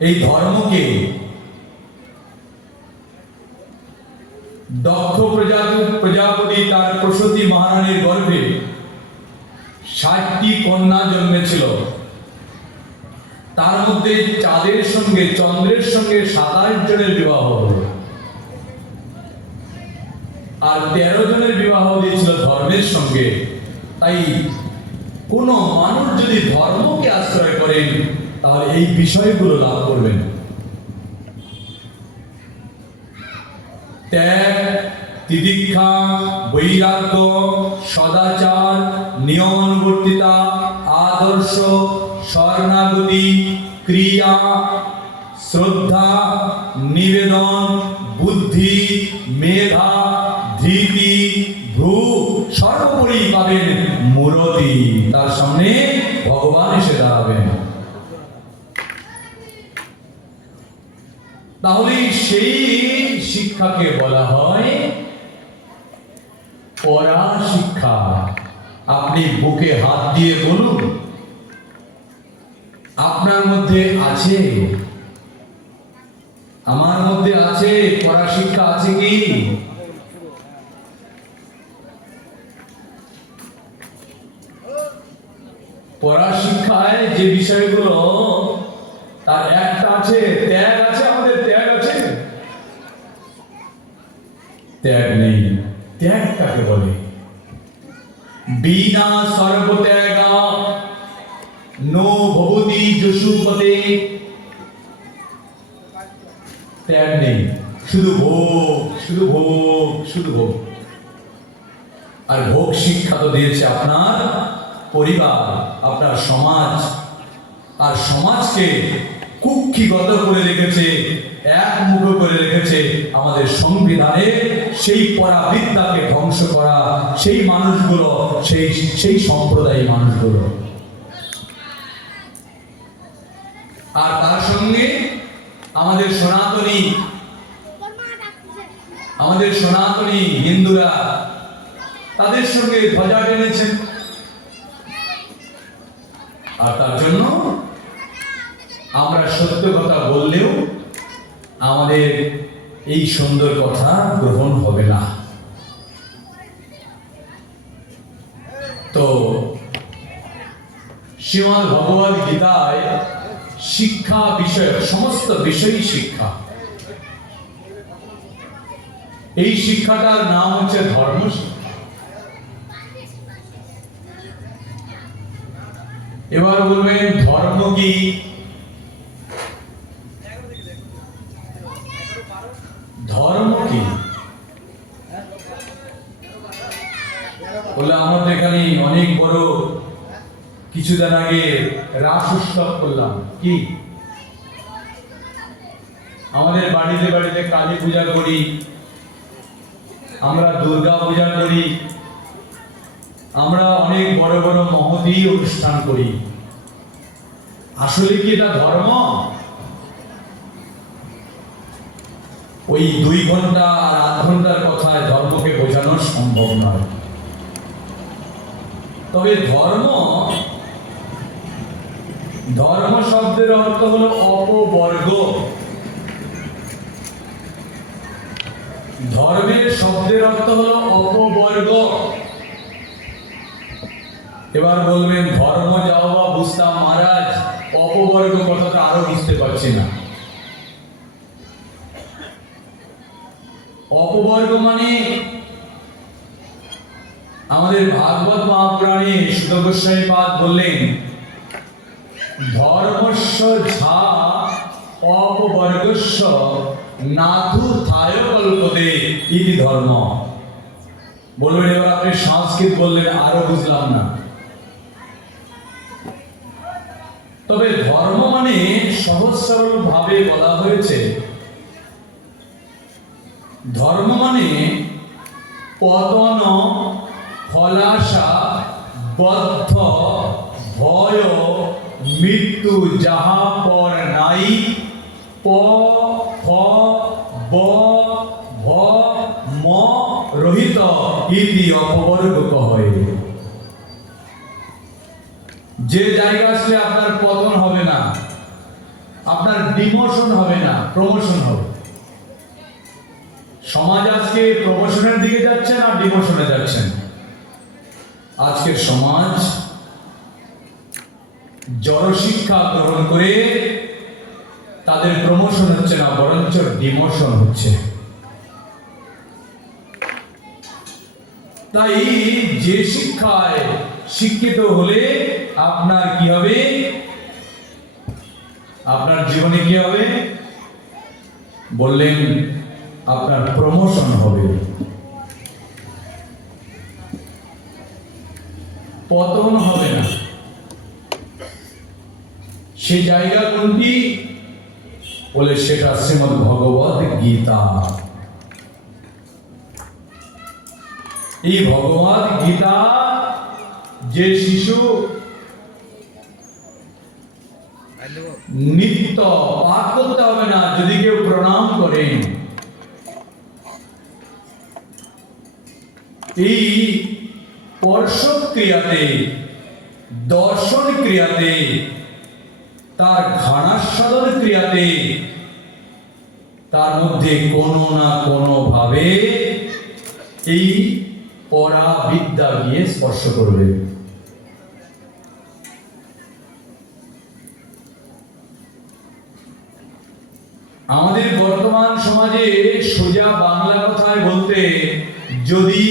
এই ধর্মকে দক্ষ প্রজাপতি তার প্রসূতি মহারানীর গর্ভে 60টি কন্যা জন্মেছিল। তার মধ্যে চাঁদের সঙ্গে চন্দ্রের সঙ্গে 27 জনের বিবাহ হলো, আর 13 জনের বিবাহ দিয়েছিল ধর্মের সঙ্গে। তাই কোন মানুষ যদি ধর্মকে আশ্রয় করেন তাহলে এই বিষয়গুলো লাভ করবেন। ত্যাগ, তিতিক্ষা, বৈরাগ্য, সদাচার, নিয়মানুবর্তিতা, আদর্শ, শরণাগতি, ক্রিয়া, শ্রদ্ধা, নিবেদন, বুদ্ধি, মেধা, ধৃতি, ভ্রু, সর্বোপরি পাবেন মূরতি। তার সামনে ভগবান এসে দাঁড়াবেন। তাহলে সেই শিক্ষাকে বলা হয় পড়া শিক্ষা। আপনি বুকে হাত দিয়ে বলুন, আপনার মধ্যে আছে, আমার মধ্যে আছে পড়া শিক্ষা আছে কি? পড়া শিক্ষায় যে বিষয়গুলো, তার একটা আছে ত্যাগ আছে, আমাদের ত্যাগ আছে? ত্যাগ নেই। ত্যাগ কাকে বলে? বিনা সর্বত্যাগা নো ভবতি যশুপতে। ত্যাগ নেই, শুধু ভোগ, শুধু ভোগ, শুধু ভোগ। আর ভোগ শিক্ষা তো দিয়েছে আপনার পরিবার, আপনার সমাজ। আর সমাজকে কুক্ষিগত করে রেখেছে, একমুখ করে রেখেছে আমাদের সংবিধানে সেই পরাবিদ্যাকে ধ্বংস করা সেই মানুষগুলো, সেই সম্প্রদায়ী মানুষগুলো। আর তার সঙ্গে আমাদের সনাতনী হিন্দুরা তাদের সঙ্গে ধ্বজা টেনেছেন। আর তার জন্য আমরা সত্য কথা বললেও আমাদের এই সুন্দর কথা গ্রহণ হবে না। তো শ্রীমদ্ ভগবদ গীতায় শিক্ষা বিষয়ক সমস্ত বিষয়ই শিক্ষা। এই শিক্ষাটার নাম হচ্ছে ধর্ম শিক্ষা। এবার বলবেন ধর্ম কি? ধর্ম কি বলে আমরা এখানে অনেক বড় কিছুদিন আগে রাস উৎসব করলাম। কি আমাদের বাড়িতে বাড়িতে কালী পূজা করি, আমরা দুর্গা পূজা করি, আমরা অনেক বড় বড় মহতী অনুষ্ঠান করি। আসলে কি এটা ধর্ম? ওই 2 ঘন্টা আর 8 ঘন্টার কথায় ধর্মকে বোঝানো সম্ভব নয়। তবে ধর্ম শব্দের অর্থ হলো অপবর্গ। ধর্মের শব্দের অর্থ হলো অপবর্গ। এবার বলবেন ধর্ম যাও বা বুঝতাম মহারাজ, অপবর্গ কথাটা আরো বুঝতে পারছি না। অপবর্গ মানে আমাদের ভাগবত মহাপুরাণে সুত গোস্বামী পাদ বললেন, ধর্মস্য ঝা অপবর্গস্য নাথু থায় কল্পতে ইতি ধর্ম। বলবেন এবার আপনি সংস্কৃত বললেন, আরো বুঝলাম না। তবে ধর্ম মানে সহজ সরল ভাবে বলা হয়েছে, ধর্ম মানে পতন ফলাশা বদ্ধ ভয় মৃত্যু যাহা পর নাই প ফ ব ভ ম রহিত ইতি অপবর্গ কহে। যে জায়গা আসলে আপনার পতন হবে না, আপনার ডিমোশন হবে না, প্রমোশন হবে। সমাজ আজকে প্রমোশনের দিকে যাচ্ছে না ডিমোশনে যাচ্ছেন? আজকের সমাজ জড় শিক্ষা গ্রহণ করে তাদের প্রমোশন হচ্ছে না, বরঞ্চ ডিমোশন হচ্ছে। তাই যে শিক্ষায় শিক্ষিত হলে আপনার কি হবে? আপনার জীবনে কি হবে? বললেন আপনার প্রমোশন হবে, পতন হবে না। সেই জায়গা কোনটি? বলে সেটা শ্রীমদ্ ভগবদ গীতা। এই ভগবদ গীতা যে শিশু নিত্য পাঠ করতে হবে না, যদি কেউ প্রণাম করেন, এই স্পর্শ ক্রিয়াতে, দর্শন ক্রিয়াতে, তার ঘানাস্বাদন ক্রিয়াতে তার মধ্যে কোনো না কোনো ভাবে এই পরা বিদ্যা গিয়ে স্পর্শ করবে। আমাদের বর্তমান সমাজে সোজা বাংলা কথায় বলতে, যদি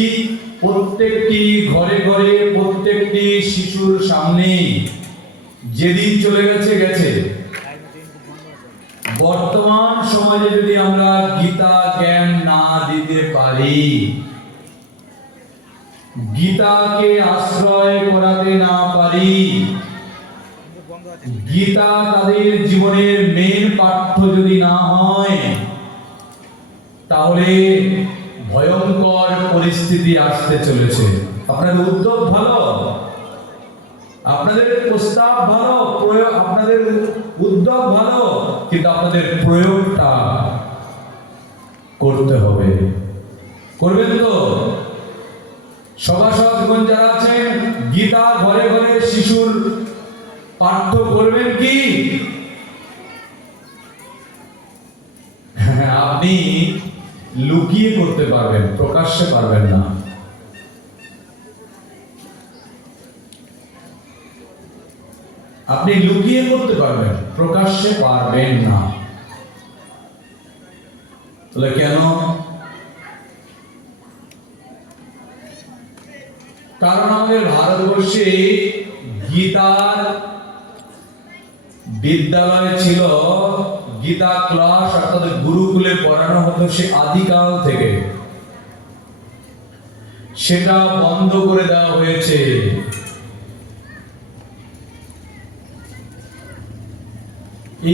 প্রত্যেকটি ঘরে ঘরে প্রত্যেকটি শিশুর সামনে যেদিন চলে গেছে গেছে, বর্তমান সমাজে যদি আমরা গীতা জ্ঞান না দিতে পারি, গীতাকে আশ্রয় করাতে না পারি, গীতা তাদের জীবনের মেন পাঠ্য যদি না হয়, তাহলে ভয়ঙ্কর পরিস্থিতি আসতে চলেছে। আপনাদের উদ্যোগ ভালো, আপনাদের প্রস্তাব ভালো, প্রয়োগ, আপনাদের উদ্যোগ ভালো, কিন্তু আপনাদের প্রয়োগটা করতে হবে। করবেন তো? সভাসদগণ যারা আছেন, গীতা ঘরে ঘরে শিশুর পাঠ্য করবেন কি? আপনি লুকিয়ে করতে পারবেন, প্রকাশ্যে পারবেন না। আপনি লুকিয়ে করতে পারবেন, প্রকাশ্যে পারবেন না। তাহলে কেন? কারণ আমাদের ভারতবর্ষে গীতার বিদ্যালয় ছিল, গীতা ক্লাস অর্থাৎ গুরুকুলে পড়ানো হতো সে আদিকাল থেকে। সেটা বন্ধ করে দেওয়া হয়েছে।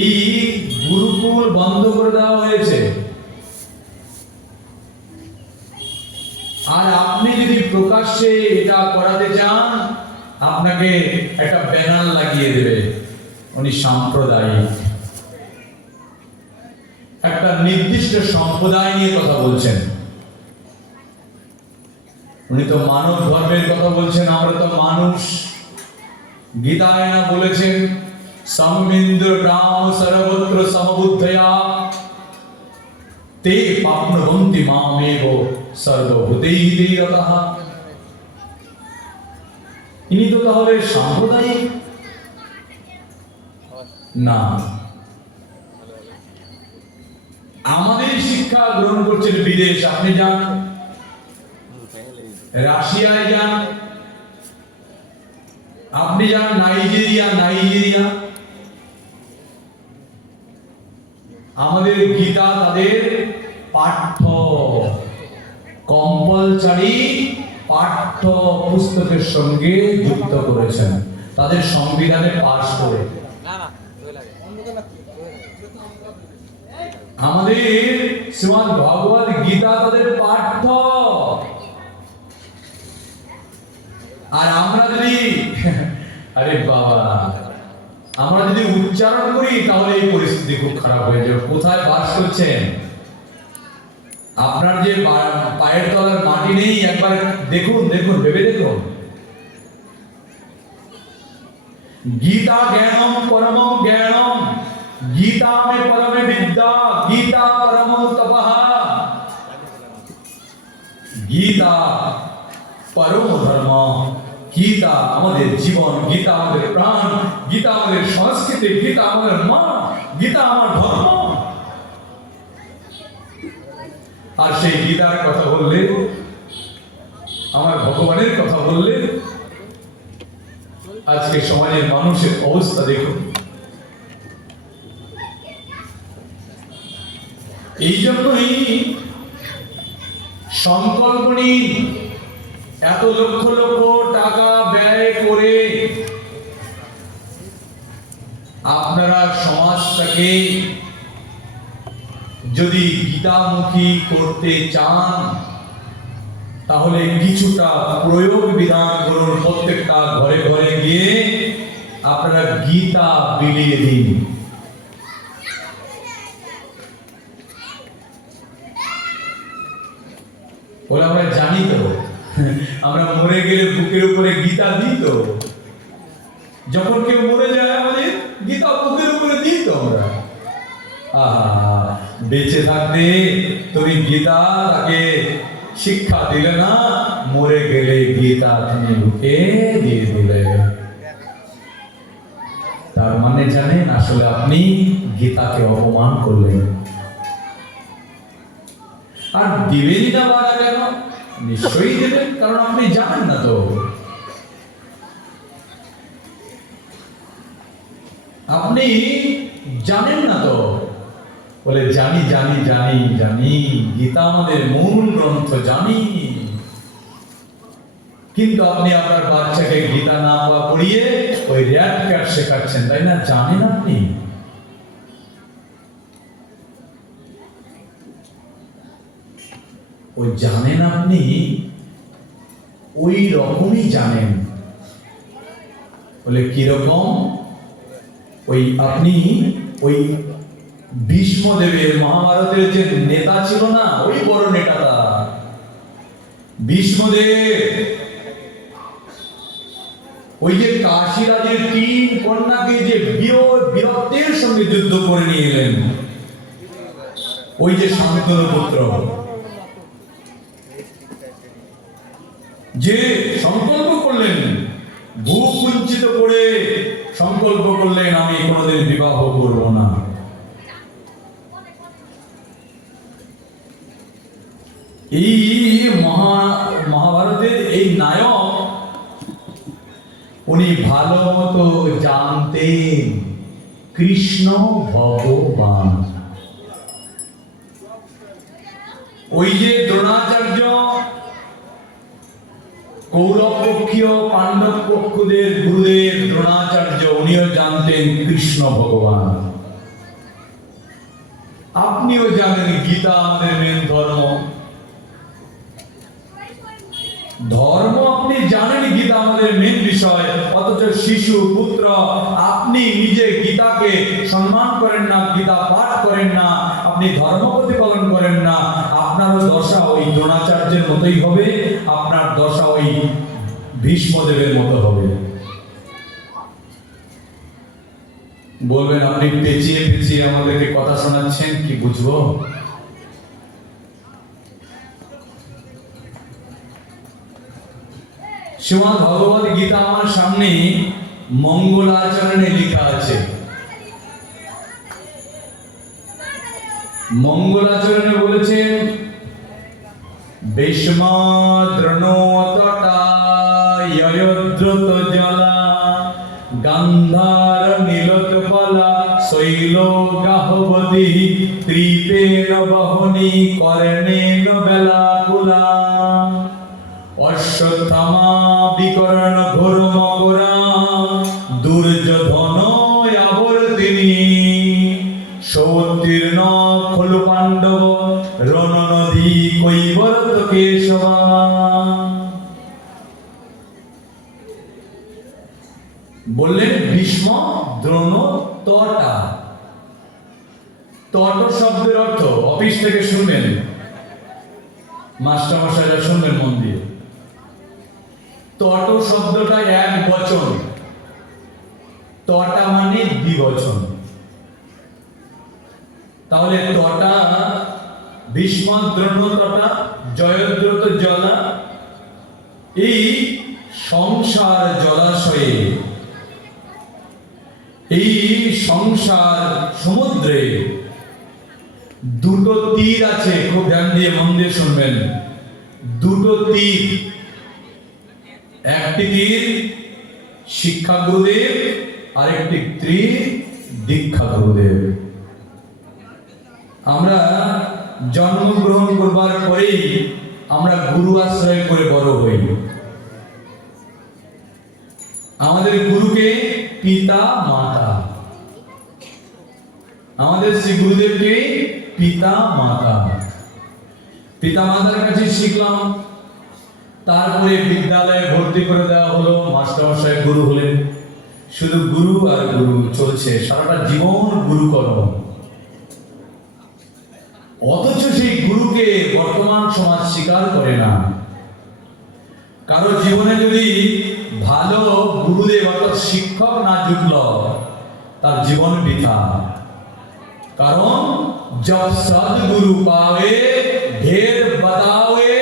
এই গুরুকুল বন্ধ করে দেওয়া হয়েছে। আর আপনি যদি প্রকাশ্যে এটা করাতে চান, আপনাকে একটা ব্যানার লাগিয়ে দেবে, উনি সাম্প্রদায়িক, একটা নির্দিষ্ট সম্প্রদায় নিয়ে কথা বলছেন। উনি তো মানব ধর্মের কথা বলছেন, আমরা তো মানুষ। গীতায় না বলেছেন সমিন্দ্র রাম সর্বত্র সমবুদ্ধয়া তে পাপ্নবন্তি মামেব সর্বভূতৈহি রতঃ। ইনি তো তাহলে সাম্প্রদায়িক না। আমাদের শিক্ষা গ্রহণ করছেন বিদেশ। আপনি যান রাশিয়ায়, যান আপনি, যান নাইজেরিয়া, আমাদের গীতা তাদের পাঠ্য, কম্পালসারি পাঠ্য পুস্তকের সঙ্গে যুক্ত করেছেন, তাদের সংবিধানে পাশ করে। আমাদের শ্রীমদ্ ভগবদ গীতা তাদের পাঠ্য। আর আমরা যদি আরে বাবা, আমরা যদি উচ্চারণ করি তাহলে এই পরিস্থিতি খুব খারাপ হয়ে যাবে। কোথায় বাস করছেন? আপনার যে পায়ের তলার মাটি নেই, একবার দেখুন, ভেবে দেখুন। গীতা জ্ঞানম পরমম জ্ঞানম, গীতা মে পরমে বিদ্যা, গীতা পরম তপঃ, গীতা পরম ধর্ম, গীতা আমাদের জীবন, গীতা আমাদের প্রাণ, গীতা আমাদের সংস্কৃতি, গীতা আমাদের মা, গীতা আমার ধর্ম। আর সেই গীতার কথা বললে, আমার ভগবানের কথা বললে, আজকে সমাজের মানুষের অবস্থা দেখুন। এই জন্যই সংকল্প নিন, এত লক্ষ লক্ষ টাকা ব্যয় করে আপনারা সমাজটাকে যদি গীতামুখী করতে চান, তাহলে কিছুটা প্রয়োগ বিধান করুন। প্রত্যেকটা ঘরে ঘরে গিয়ে আপনারা গীতা বিলিয়ে দিন। বলে আমরা জানি তো, আমরা মরে গেলে বুকের উপরে গীতা দিত। যখন কেউ মরে যায় আমাদের গীতা বুকের উপরে দিত আমরা। বেঁচে থাকতে তুমি গীতা তাকে শিক্ষা দিলে না, মরে গেলে গীতা তুমি বুকে দিয়ে দিলে। তার মানে জানেন, আসলে আপনি গীতাকে অপমান করলেন। আর দিবেনই না বাধা কেন? নিশ্চয়ই দেবেন, কারণ আপনি জানেন না তো। আপনি জানেন না তো। বলে জানি জানি জানি জানি, গীতা আমাদের মূল গ্রন্থ, জানি। কিন্তু আপনি আপনার বাচ্চাকে গীতা না পড়িয়ে ওই র্যাট ক্যাট শেখাচ্ছেন, তাই না? জানেন আপনি। ওই জানেন আপনি, ওই রকমই জানেন। বলে কিরকম? ওই আপনি ওই ভীষ্মদেবের, মহাভারতের যে নেতা ছিল না, ওই বড় নেতাটা ভীষ্মদেব, ওই যে কাশীরাজের 3 কন্যাকে যে বীরত্বের সঙ্গে যুদ্ধ করে নিয়ে এলেন, ওই যে শান্তনু পুত্র, যে সংকল্প করলেন, বুক কুঞ্চিত করে সংকল্প করলেন, আমি কোনোদিন বিবাহ করব না। এই মহাভারতের এই নায়ক, উনি ভালো মতো জানতেন কৃষ্ণ ভগবান। ওই যে দ্রোণাচার্য কৌরব পক্ষীয় পাণ্ডব পক্ষদের গুরুদেব দ্রোণাচার্য, উনিও জানতেন কৃষ্ণ ভগবান। আপনিও জানেন গীতা আমাদের মেন ধর্ম। ধর্ম আপনি জানেন, গীতা আমাদের মেন বিষয়, অথচ শিশু পুত্র আপনি নিজে গীতাকে সম্মান করেন না, গীতা পাঠ করেন না, আপনি ধর্ম প্রতিপালন করেন না। আপনারও দশা ওই দ্রোণাচার্যের মতোই হবে, আপনার দশা ওই ভীষ্মদেবের মতো হবে। বলবেন আপনি পেঁচিয়ে পেঁচিয়ে আমাদেরকে কথা শোনাচ্ছেন, কি বুঝবো? শ্রীমদ্ ভগবদ গীতা আমার সামনে মঙ্গলাচরণে লেখা আছে। মঙ্গলাচরণে বলেছেন, ভীষ্ম দ্রোণতটা যয়োদ্রত জলা গান্ধার নীলোৎপলা শৈল গাহবতী ত্রিপেন বহনি কর্ণেন বেলাকুলা অশ্বত্থামা বিকর্ণ ঘোর মকরা দুর্যোধন আবর্তিনী সৌতীর্ণ খলু পাণ্ডব রণ নদী কৈবর্ত কেশবা। বললেন ভীষ্ম দ্রোণ তটা। তট শব্দের অর্থ, অফিস থেকে শুনবেন, মাস্টার মশাইরা শুনবেন মন দিয়ে, তট শব্দটা এক বচন, তটা মানে দ্বিবচন। তাহলে তটা ভীষ্ম দ্রোণ তটা জয়দ্রত জলা, এই সংসার জলাশয়ে, এই সংসার সমুদ্রে দুটো তীর আছে। খুব ধ্যান দিয়ে মন দিয়ে শুনবেন, দুটো তীর। একটি তীর শিক্ষা গুরুদেব, আরেকটি তীর দীক্ষা গুরুদেব। আমরা জন্মগ্রহণ করবার পরেই আমরা গুরু আশ্রয় করে বড় হই। আমাদের গুরুকে পিতা মাতা, আমাদের শ্রী গুরুদেবকে পিতা মাতা, পিতা মাতার কাছে শিখলাম। তারপরে বিদ্যালয়ে ভর্তি করে দেওয়া হলো, মাস্টারমশাই গুরু হলেন। শুধু গুরু আর গুরু চলছে সারাটা জীবন, গুরুকর্ম। অথচ সেই গুরুকে বর্তমান সমাজ স্বীকার করে না। কারো জীবনে যদি ভালো গুরুদেব অর্থাৎ শিক্ষক না জুটল, তার জীবন বৃথা। কারণ जब सदगुरु पावे ढेर बतावे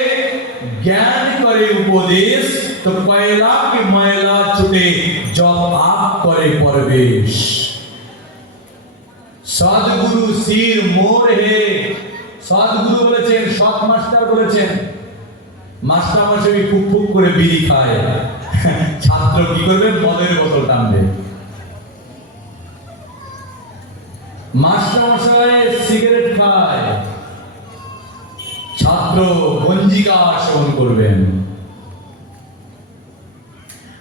ज्ञान करे उपदेश तो पैला के मैला छुटे जब आप करे प्रवेश। सदगुरु सिर मोर है সৎগুরু বলেছেন, সৎ মাস্টার বলেছেন, মাস্টার মশাই ফুক ফুক করে বিড়ি খায়, ছাত্র কি করবে? মদের বোতল টানবে। মাস্টার মশাই সিগারেট খায়, ছাত্র গঞ্জিকা সেবন করবেন।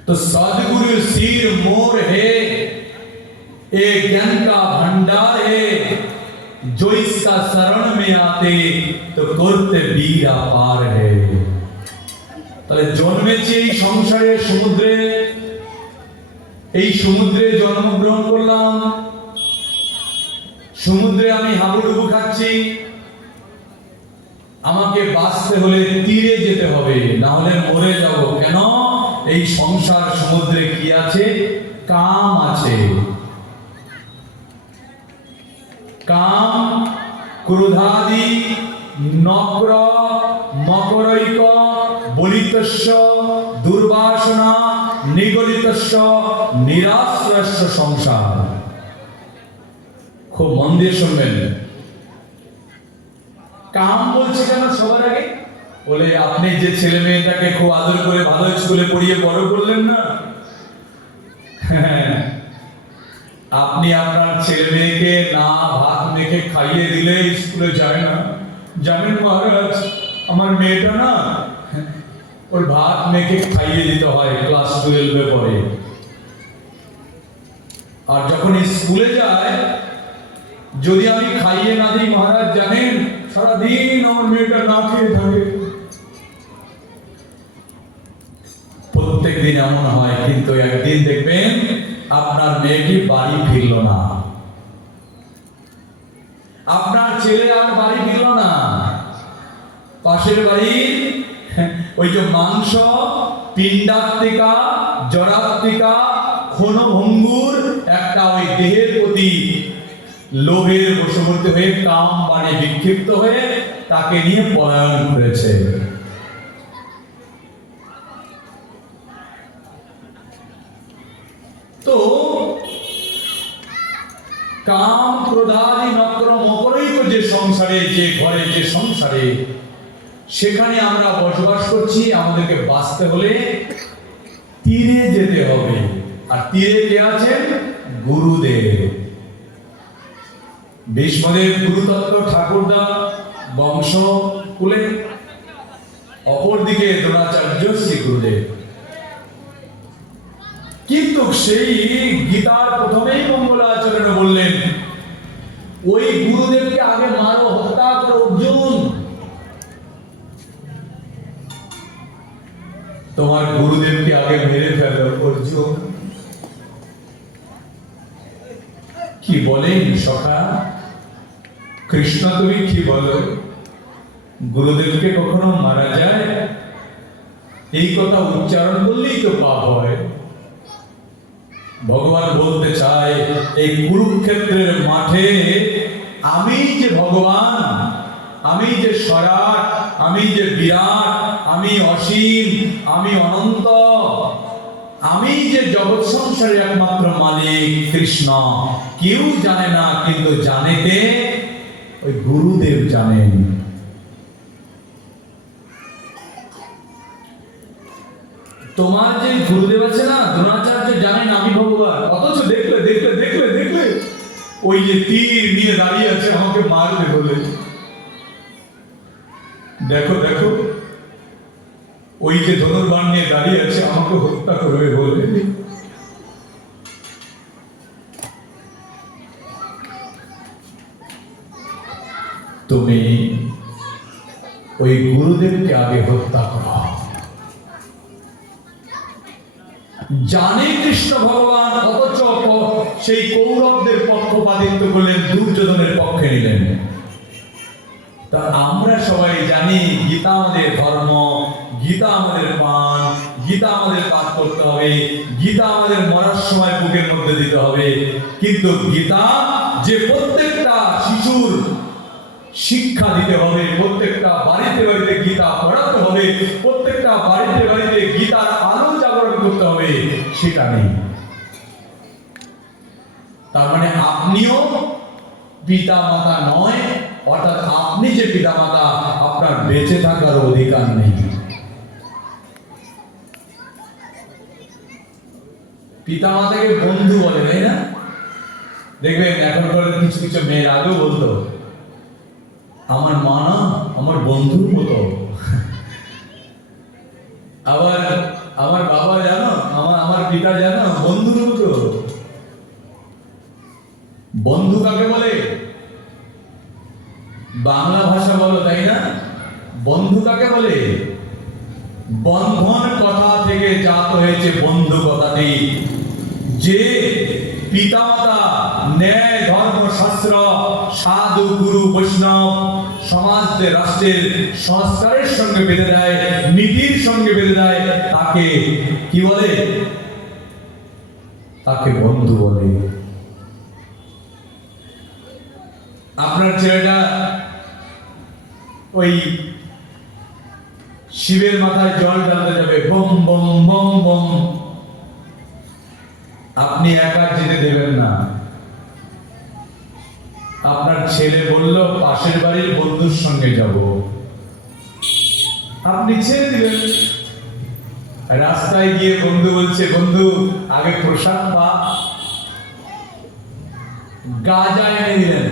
तो सदगुरु सिर मोर है, एक ज्ञान का भंडार है, जो इसका शरण में आते तो करते बीड़ा पार है। তাহলে জন্মেছি এই সংসারের সমুদ্রে, এই সমুদ্রে জন্মগ্রহণ করলাম, সমুদ্রে আমি হাবুডুবু খাচ্ছি। আমাকে বাঁচতে হলে তীরে যেতে হবে, না হলে মরে যাব। কেন? এই সংসার সমুদ্রে কি আছে? কাম আছে। কাম, ক্রোধাদি, নক্র, মকরৈক, বলিতস্য, দুর্বাসনা, নিগলিতস্য, নিরাশ্রয়স্য সংসার। খুব মন দিয়ে শুনবেন। কাম বলছে কেন সবার আগে? বলে আপনি যে ছেলে মেয়েটাকে খুব আদর করে ভালো স্কুলে পড়িয়ে বড় করলেন না, আপনি আপনার ছেলে মেয়েকে না ভাত মেখে খাইয়ে দিলে স্কুলে যায় না। জানেন মহারাজ, আমার মেয়েটা না, ওর ভাত মেখে খাইয়ে দিতে হয় ক্লাস 12-এ পড়ে। আর যখন স্কুলে যায়, যদি আমি খাইয়ে না দিই মহারাজ, জানেন সারাদিন আমার মেয়েটা না খেয়ে থাকে। প্রত্যেক দিন এমন হয়, কিন্তু একদিন দেখবেন আপনার মেয়েটি বাড়ি ফিরল না, আপনার ছেলে আর বাড়ি ফিরল না। পাশের বাড়ি ওই যে মাংস, পিণ্ডাত্মিকা, জড়াত্মিকা, ক্ষণভঙ্গুর একটা ওই দেহের প্রতি লোভের বশবর্তী হয়ে কাম মানে বিক্ষিপ্ত হয়ে তাকে নিয়ে পলায়ন করেছে। তো কাম, ক্রোধাদি, নক্র, মকরৈক যে সংসারে, যে ঘরে, যে সংসারে, সেখানে আমরা বসবাস করছি। আমাদেরকে বাঁচতে হলে তীরে যেতে হবে। আর তীরে কে আছেন? গুরুদেব। ভীষ্মদেব গুরুতত্ত্ব ঠাকুরদা বংশ কুলে, অপরদিকে দ্রোণাচার্য শ্রী গুরুদেব। কিন্তু সেই গীতার প্রথমেই মঙ্গলাচরণ বললেন, ওই গুরুদেবকে আগে মারো, হত্যা করো অর্জুন। তোমার গুরুদেবকে আগে মেরে ফেলো অর্জুন। কি বলেন সখা? কৃষ্ণ তুমি কি বলো? গুরুদেবকে কখনো মারা যায়? এই কথা উচ্চারণ করলেই তো পাপ হয়। ভগবান বলতে চায়, এই কুরুক্ষেত্রের মাঠে আমি যে ভগবান, আমি যে স্বরাট, আমি যে বিরাট, আমি অসীম, আমি অনন্ত, আমি যে জগৎ সংসারের একমাত্র মালিক কৃষ্ণ, কেউ জানে না। কিন্তু জানে কে? ওই গুরুদেব জানেন। তোমার যে গুরুদেব আছে না, দ্রোণাচার্য জানেন আমি ভগবান, অথচ দেখলে দেখলে দেখলে দেখলে ওই যে তীর নিয়ে দাঁড়িয়ে আছে আমাকে মারবে বলে। দেখো দেখো, ওই যে ধনুর্বাণ নিয়ে দাঁড়িয়ে আছে আমাকে হত্যা করবে বলে। তুমি ওই গুরুদেবকে আগে হত্যা করো। জানে কৃষ্ণ ভগবান, অথচ সেই কৌরবদের পক্ষপাতিত্ব করলেন, দুর্যোধনের পক্ষে নিলেন। তা আমরা সবাই জানি গীতা আমাদের ধর্ম, গীতা আমাদের পান, গীতা আমাদের পাঠ করতে হবে, গীতা আমাদের মরার সময় বুকের মধ্যে দিতে হবে। কিন্তু গীতা যে প্রত্যেকটা শিশুর শিক্ষা দিতে হবে, প্রত্যেকটা বাড়িতে বাড়িতে গীতা পড়াতে হবে, প্রত্যেকটা বাড়িতে বাড়িতে গীতার আলো জাগরণ করতে হবে, সেটা নেই। তার মানে আপনিও পিতা মাতা নয়, অর্থাৎ আপনি যে পিতামাতা, আপনার বেঁচে থাকার অধিকার নেই। পিতামাতাকে বন্ধু বলে, তাই না? দেখবেন এখনকার কিছু কিছু মেয়ের আগেও বলতো, আমার মা না আমার বন্ধুর মতো। আবার আমার বাবা জানো, আমার পিতা জানো, বন্ধুর মতো। বন্ধু কাকে বলে? বাংলা ভাষা বলো, তাই না? বন্ধু কাকে বলে? বন্ধন কথা থেকে জাত হয়েছে বন্ধু কথাটি। যে পিতামাতা ন্যায়, ধর্ম, শাস্ত্র, সাধু, গুরু, বৈষ্ণব, সমাজ, রাষ্ট্রের সংস্কারের সঙ্গে বেঁধে দেয়, নীতির সঙ্গে বেঁধে দেয়, তাকে কি বলে? তাকে বন্ধু বলে। আপনার ছেলেটা ওই শিবের মাথায় জল ঢালতে যাবে, বম বম বম বম, আপনি একা যেতে দেবেন না। আপনার ছেলে বলল পাশের বাড়ির বন্ধুর সঙ্গে যাব, আপনি ছেড়ে দিবেন। রাস্তায় গিয়ে বন্ধু বলছে, বন্ধু আগে প্রসাদ পা, গাঁজা এনে দিলেন।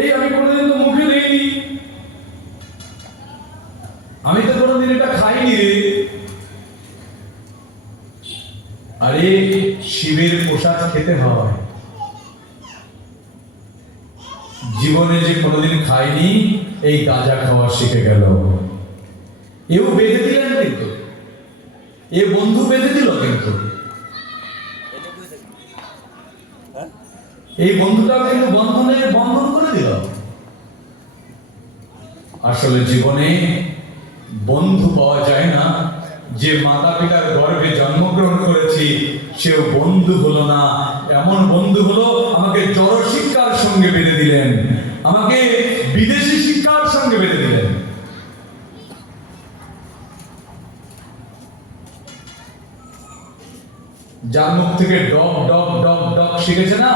এই আমি কোনোদিন তো মুখে দেইনি, আমি তো কোনোদিন এটা খাইনি রে। আরে শিবের প্রসাদ খেতে হয়, জীবনে যে কোনোদিন খাইনি, এই গাঁজা খাওয়া শিখে গেল। এও বেঁধে দিলেন, কিন্তু এ বন্ধু বেঁধে দিল, কিন্তু এই বন্ধুটাও কিন্তু বন্ধন করে দিল। আসলে জীবনে বন্ধু পাওয়া যায় না। যে মাতা পিতার গর্ভে জন্মগ্রহণ করেছি, সেও বন্ধু হলো না। এমন বন্ধু হলো, আমাকে জড় শিক্ষার সঙ্গে বেঁধে দিলেন, আমাকে বিদেশি শিক্ষার সঙ্গে বেঁধে দিলেন। যার মুখ থেকে ডগ ডগ ডগ ডগ শিখেছে না,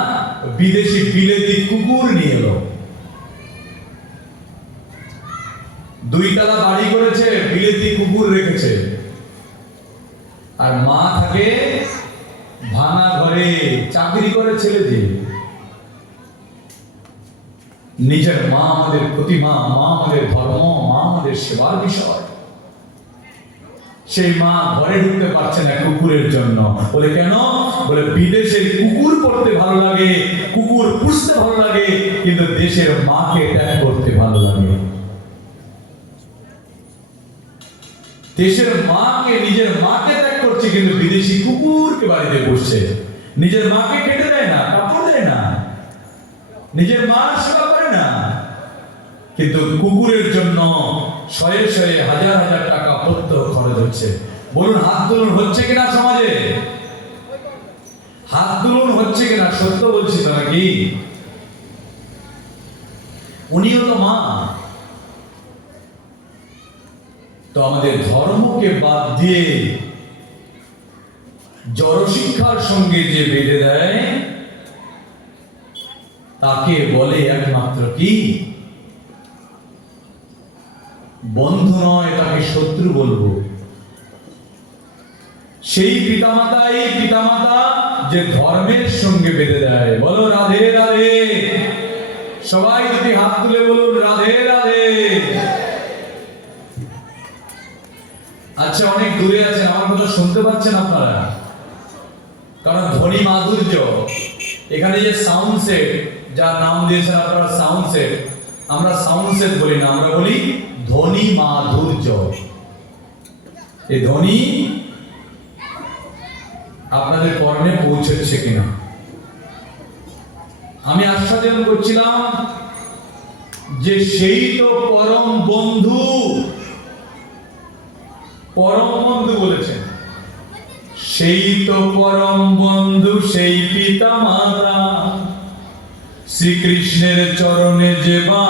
বিদেশি বিলেতি কুকুর নিয়ে এলো। 2 তলা বাড়ি করেছে, বিলেতি কুকুর রেখেছে। আর মা থাকে ভাঙা ঘরে, চাকরি করে ছেলে যে। নিজের মা আমাদের প্রতিমা, মা আমাদের ধর্ম, মা আমাদের সেবার বিষয়। সেই মা ঘরে ঢুকতে পারছে না কুকুরের জন্য। বলে কেন? বলে বিদেশে কুকুর পড়তে ভালো লাগে, কুকুর পুষতে ভালো লাগে, কিন্তু দেশের মাকে ত্যাগ করতে ভালো লাগে। দেশের মাকে, নিজের মাকে ত্যাগ করছে, কিন্তু বিদেশি কুকুরকে বাড়িতে পুষছে। নিজের মাকে খেতে দেয় না, কাপড় দেয় না, নিজের মার সেবা করে না, কিন্তু কুকুরের জন্য শয়ে শয়ে হাজার হাজার টাকা প্রত্যহ খরচ হচ্ছে। বলুন হাত তুলুন, হচ্ছে কিনা সমাজে? হাত তুলুন, হচ্ছে কিনা? সত্য বলছি তো নাকি? উনিও তো মা। তো আমাদের ধর্মকে বাদ দিয়ে জড় শিক্ষার সঙ্গে যে বেঁধে দেয়, তাকে বলে একমাত্র কি? বন্ধু নয়, তাকে শত্রু বলবো। সেই পিতামাতা যে ধর্মের সঙ্গে বেঁধে দেয়। বলো রাধে রাধে। সবাই যদি হাত তুলে বলুন রাধে রাধে। আচ্ছা, অনেক দূরে আছেন, আমার কথা শুনতে পাচ্ছেন আপনারা? কারণ ধ্বনি মাধুর্য, এখানে যে সাউন্ড সেট, যার নাম দিয়েছেন আপনারা সাউন্ড সেট, আমরা সাউন্ড সেট বলি না, আমরা বলি ধ্বনি মাধুর্য। এই ধ্বনি আপনাদের কর্ণে পৌঁছেছে কিনা? আমি আস্বাদন করছিলাম যে সেই তো পরম বন্ধু, পরম বন্ধু বলেছেন। সেই তো পরম বন্ধু, সেই পিতা মাতা, শ্রীকৃষ্ণের চরণে যেবা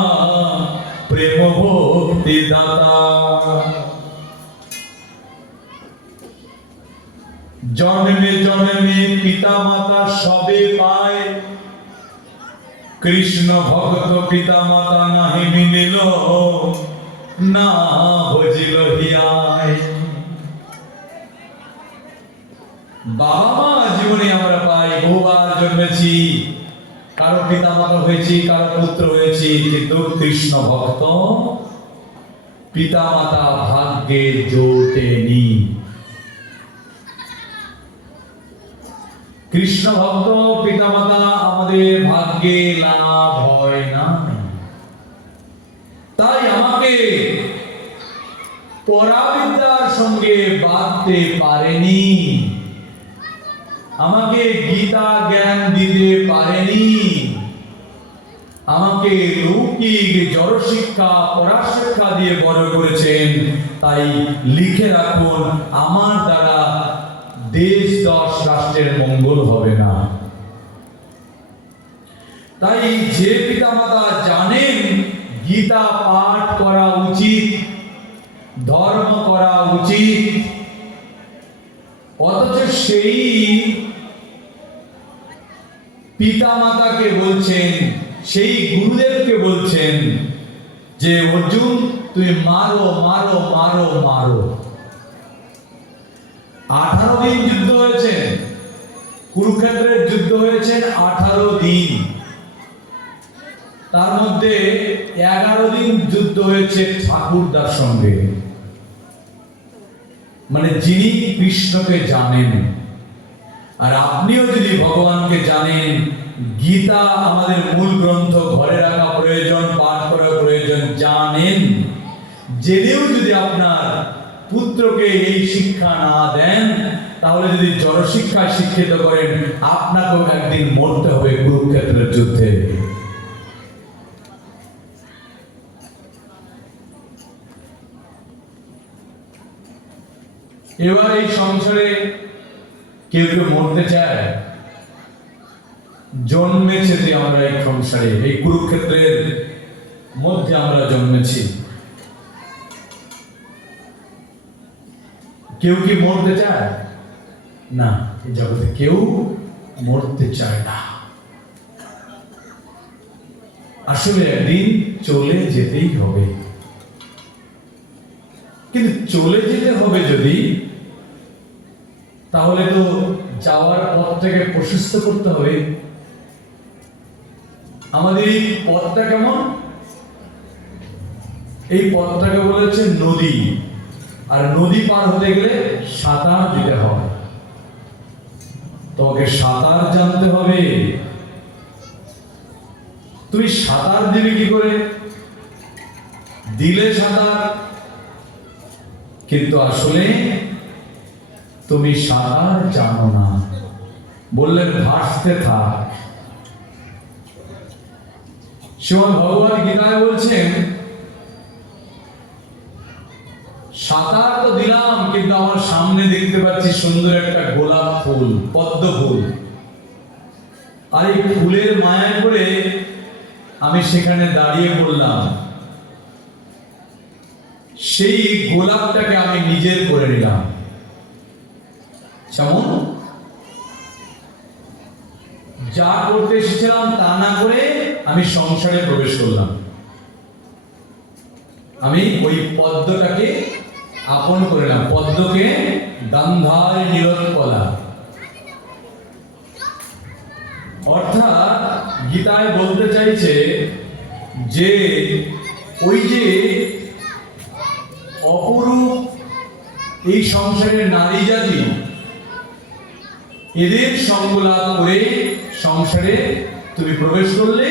প্রেম ভক্তি দাতা। জন্মে জন্মে পিতা মাতা সবে পায়, কৃষ্ণ ভক্ত পিতা মাতা নাহি মিলিল, না ভজিল হিয়ায়। বাবা মা জীবনে আমরা পাই, বহুবার জন্মেছি, কারো পিতা মাতা হয়েছি, কারো পুত্র হয়েছি, কিন্তু কৃষ্ণ ভক্ত পিতা মাতা ভাগ্যে জোটেনি। কৃষ্ণ ভক্ত পিতা মাতা আমাদের ভাগ্যে লাভ হয় না। তাই আমাকে পরাবিদ্যার সঙ্গে বাঁধতে পারেনি, আমাকে গীতা জ্ঞান দিতে পারেনি, আমাকে লৌকিক জড় শিক্ষা পরাশিক্ষা দিয়ে বড় করেছেন। তাই লিখে রাখুন, আমার দ্বারা দেশ দশ রাষ্ট্রের মঙ্গল হবে না। তাই যে পিতামাতা জানেন গীতা পাঠ করা উচিত, ধর্ম করা উচিত, অথচ সেই পিতামাতাকে বলছেন, সেই গুরুদেবকে বলছেন যে অর্জুন তুমি মারো মারো মারো মারো। 18 দিন যুদ্ধ হয়েছে, কুরুক্ষেত্রের যুদ্ধ হয়েছে 18 দিন, তার মধ্যে 11 দিন যুদ্ধ হয়েছে ঠাকুরদার সঙ্গে, মানে যিনি কৃষ্ণকে জানেন। আর আপনিও যদি ভগবানকে জানেন, গীতা আমাদের মূল গ্রন্থ, ঘরে রাখা প্রয়োজন, পাঠ করা প্রয়োজন, জানেন, জেনেও যদি আপনার পুত্রকে এই শিক্ষা না দেন, তাহলে যদি জড় শিক্ষায় শিক্ষিত করেন, আপনাকেও একদিন মরতে হবে কুরুক্ষেত্রের যুদ্ধে। এবার এই সংসারে কেউ কেউ মরতে চায়, জন্মেছে যে আমরা এই সংসারে, এই কুরুক্ষেত্রের মধ্যে আমরা জন্মেছি। কেউ কি মরতে চায় না? এই জগতে কেউ মরতে চায় না। আসলে একদিন চলে যেতেই হবে, কিন্তু চলে যেতে হবে যদি, তাহলে তো যাওয়ার পথটাকে প্রশস্ত করতে হবে। আমাদের এই পথটা কেমন? এই পথটাকে বলেছে নদী, আর নদী পার হতে গেলে সাঁতার দিতে হবে। তোমাকে সাঁতার জানতে হবে। তুমি সাঁতার দিবে কি করে? দিলে সাঁতার, কিন্তু আসলে তুমি সাঁতার জানো না, বললেন ভাসতে থাক। শ্রীমদ্ ভগবৎ গীতায় বলছেন, সাঁতার তো দিলাম, কিন্তু আমার সামনে দেখতে পাচ্ছি সুন্দর একটা গোলাপ ফুল, পদ্ম ফুল, আর এই ফুলের মায়া করে আমি সেখানে দাঁড়িয়ে পড়লাম। সেই গোলাপটাকে আমি নিজের করে নিলাম। যেমন যা করতে এসেছিলাম তা না করে আমি সংসারে প্রবেশ করলাম। আমি ওই পদ্মটাকে আপন করে নিলাম। পদ্মকে গন্ধায় নিরোৎপলা, অর্থাৎ গীতায় বলতে চাইছে যে ওই যে অপরূপ এই সংসারের নারী জাতি, এদের সঙ্গ লাভ করে সংসারে তুমি প্রবেশ করলে,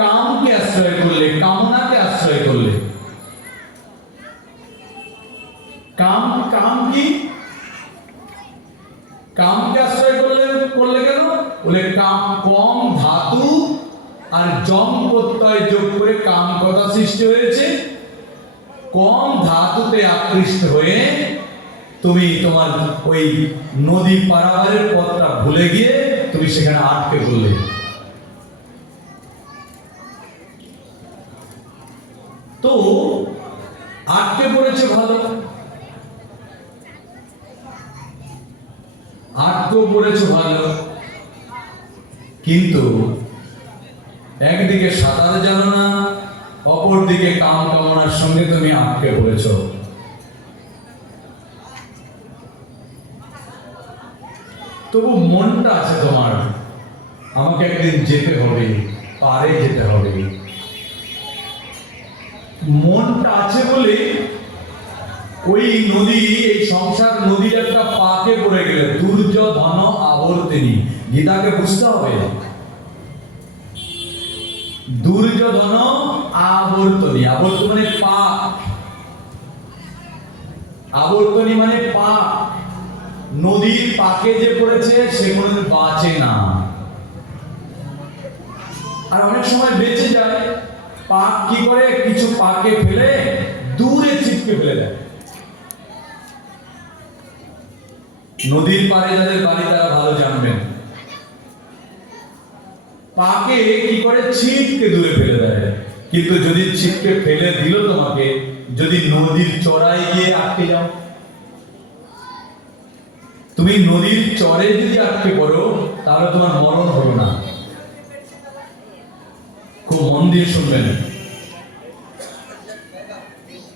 কামকে আশ্রয় করলে, কামনাকে আশ্রয় করলে। কাম কাম কি? কামকে আশ্রয় করলে কেন? বলে কাম কম ধাতু আর জম প্রত্যয় যোগ করে কাম কথা সৃষ্টি হয়েছে। কম ধাতুতে আকৃষ্ট হয়ে তুমি তোমার ওই নদী পারাবারের পথটা ভুলে গিয়ে তুমি সেখানে আটকে পড়লে। তো আটকে পড়েছে ভালো, আটকে পড়েছে ভালো, কিন্তু একদিকে সাঁতার জানো না, অপরদিকে কাম কামনার সঙ্গে তুমি আটকে পড়েছ। তবু মনটা আছে তোমার, আমাকে একদিন যেতে হবে, পারে যেতে হবে। মনটা আছে বলে ওই নদী, এই সংসার নদীর একটা পাকে পড়ে গেলে দুর্যোধন আবর্তিনী। গীতাকে বুঝতে হবে, দুর্যোধন আবর্তনী। আবর্ত মানে পাক, আবর্তনী মানে পাক। নদীর পাকে যে পড়েছে সে কোনোদিন বাঁচে না, আর অনেক সময় বেঁচে যায়। পাক কি করে, কিছু পাকে ফেলে দূরে ছিটকে ফেলে দেয়। নদীর পাড়ে যাদের বাড়ি তারা ভালো জানবেন, পাকে কি করে ছিটকে দূরে ফেলে দেয়। কিন্তু যদি ছিটকে ফেলে দিল তোমাকে, যদি নদীর চড়ায় গিয়ে আটকে যাও, তুমি নদীর চরে যদি আটকে পড়ো, তাহলে তোমার মরণ হলো না। খুব মন দিয়ে শুনবেন।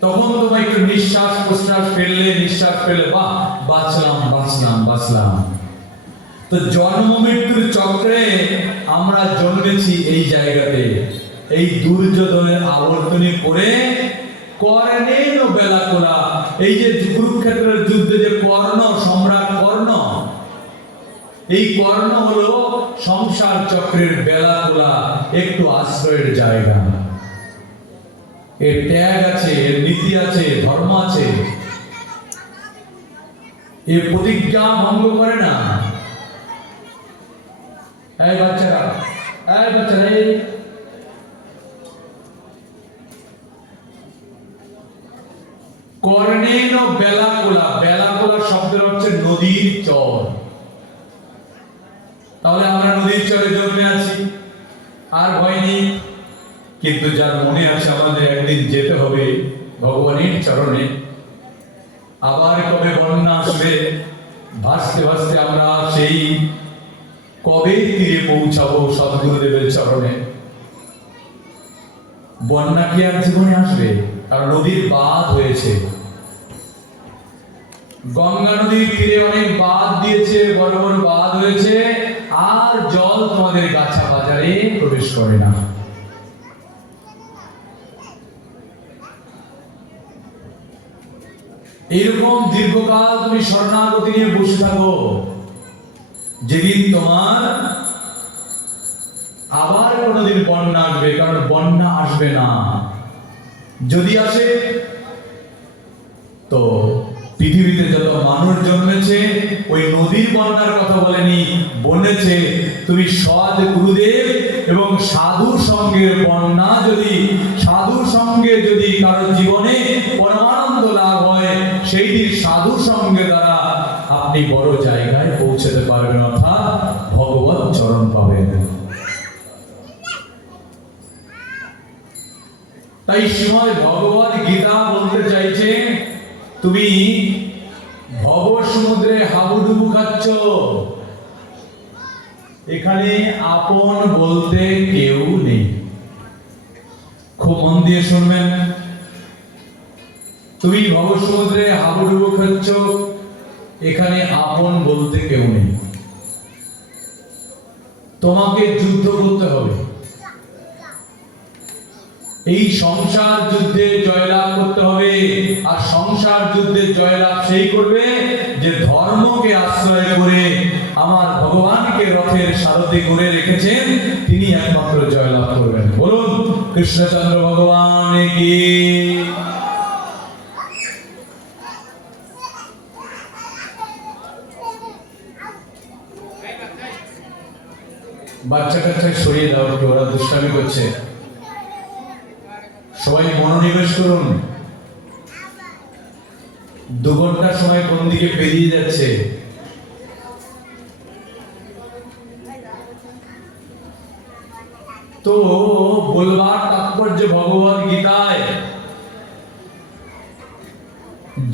তখন তোমার একটু নিঃশ্বাস প্রশ্বাস ফেললে, নিঃশ্বাস ফেলে বাহ বাঁচলাম বাঁচলাম বাঁচলাম। তো জন্ম মৃত্যুর চক্রে আমরা জন্মেছি এই জায়গাতে, এই দুর্যোধনের আবর্তনী করে। কর্ণেন বেলা করা, এই যে কুরুক্ষেত্রের যুদ্ধে যে কর্ণ, সম্রাট কর্ণ, এই কর্ণ হলো সংসার চক্রের বেলা তোলা একটু আশ্রয়ের জায়গা। এর ত্যাগ আছে, এর নীতি আছে, ধর্ম আছে। এ প্রতিজ্ঞা ভঙ্গ করে না। এই বাচ্চারা, এই বাচ্চারা, এই কর্ণেন বেলাকোলা। বেলাকোলা শব্দের হচ্ছে নদীর চর। তাহলে আমরা নদীর চরে জন্মে আছি, আর ভয় নেই। কিন্তু যার মনে আছে আমাদের একদিন যেতে হবে ভগবানের চরণে, আবার কবে বন্যা আসবে, ভাসতে ভাসতে আমরা সেই কবে তীরে পৌঁছাবো সদ্গুরুদেবের চরণে। বন্যা কি আর জীবনে আসবে? কারণ নদীর বাঁধ হয়েছে, গঙ্গা নদীর তীরে অনেক বাঁধ দিয়েছে, বড় বড় বাঁধ হয়েছে, আর জল তোমাদের গাছা বাজারে প্রবেশ করে না। এইরকম দীর্ঘকাল তুমি শরণাগতি নিয়ে বসে থাকো, যেদিন তোমার আবার কোনোদিন বন্যা আসবে। কারণ বন্যা আসবে না, যদি আসে তো পৃথিবীতে যত মানুষ জন্মেছে ওই নদীর বন্যার কথা বলেনি, বলেছে তুমি সৎ গুরুদেব এবং সাধুর সঙ্গে বন্যা, যদি সাধুর সঙ্গে যদি কারো জীবনে পরমানন্দ লাভ হয়, সেইটি সাধুর সঙ্গে দ্বারা আপনি বড় জায়গায় পৌঁছতে পারবেন, অর্থাৎ ভগবত চরণ পাবেন। তাই শ্রীমদ্ ভগবত গীতা বলতে চাইছে, তুমি ভব সমুদ্রে হাবুডুবু খাচ্ছ, এখানে আপন বলতে কেউ নেই। খুব মন দিয়ে শুনবেন। তুমি ভব সমুদ্রে হাবুডুবু খাচ্ছ, এখানে আপন বলতে কেউ নেই। তোমাকে যুদ্ধ করতে হবে, এই সংসার যুদ্ধে জয়লাভ করতে হবে। আর সংসার যুদ্ধে জয়লাভ সেই করবে যে ধর্মকে আশ্রয় করে আমার ভগবানকে রথের সারথি করে রেখেছেন, তিনি একমাত্র জয়লাভ করবেন। বলুন কৃষ্ণচন্দ্র ভগবান কি। বাচ্চা কাচ্চা সরিয়ে দাও, একটু ওরা দুষ্টামি করছে। সবাই মনোনিবেশ করুন। 2 ঘন্টা সময় কোন দিকে পেরিয়ে যাচ্ছে। তো বলবার তাৎপর্য ভগবত গীতায়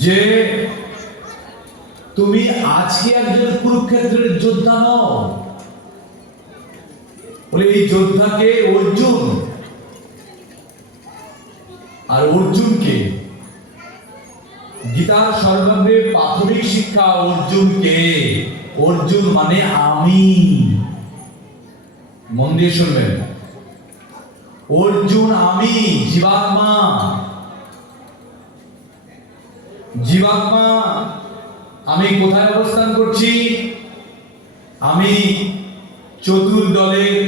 যে তুমি আজকে একজন কুরুক্ষেত্রের যোদ্ধা নও, বলে এই যোদ্ধাকে অর্জুন। আর অর্জুনকে গীতার সর্বাঙ্গে প্রাথমিক শিক্ষা অর্জুনকে। অর্জুন মানে আমি। মন দিয়ে শুনবেন, অর্জুন আমি, জীবাত্মা। জীবাত্মা আমি কোথায় অবস্থান করছি? আমি চতুর্দলের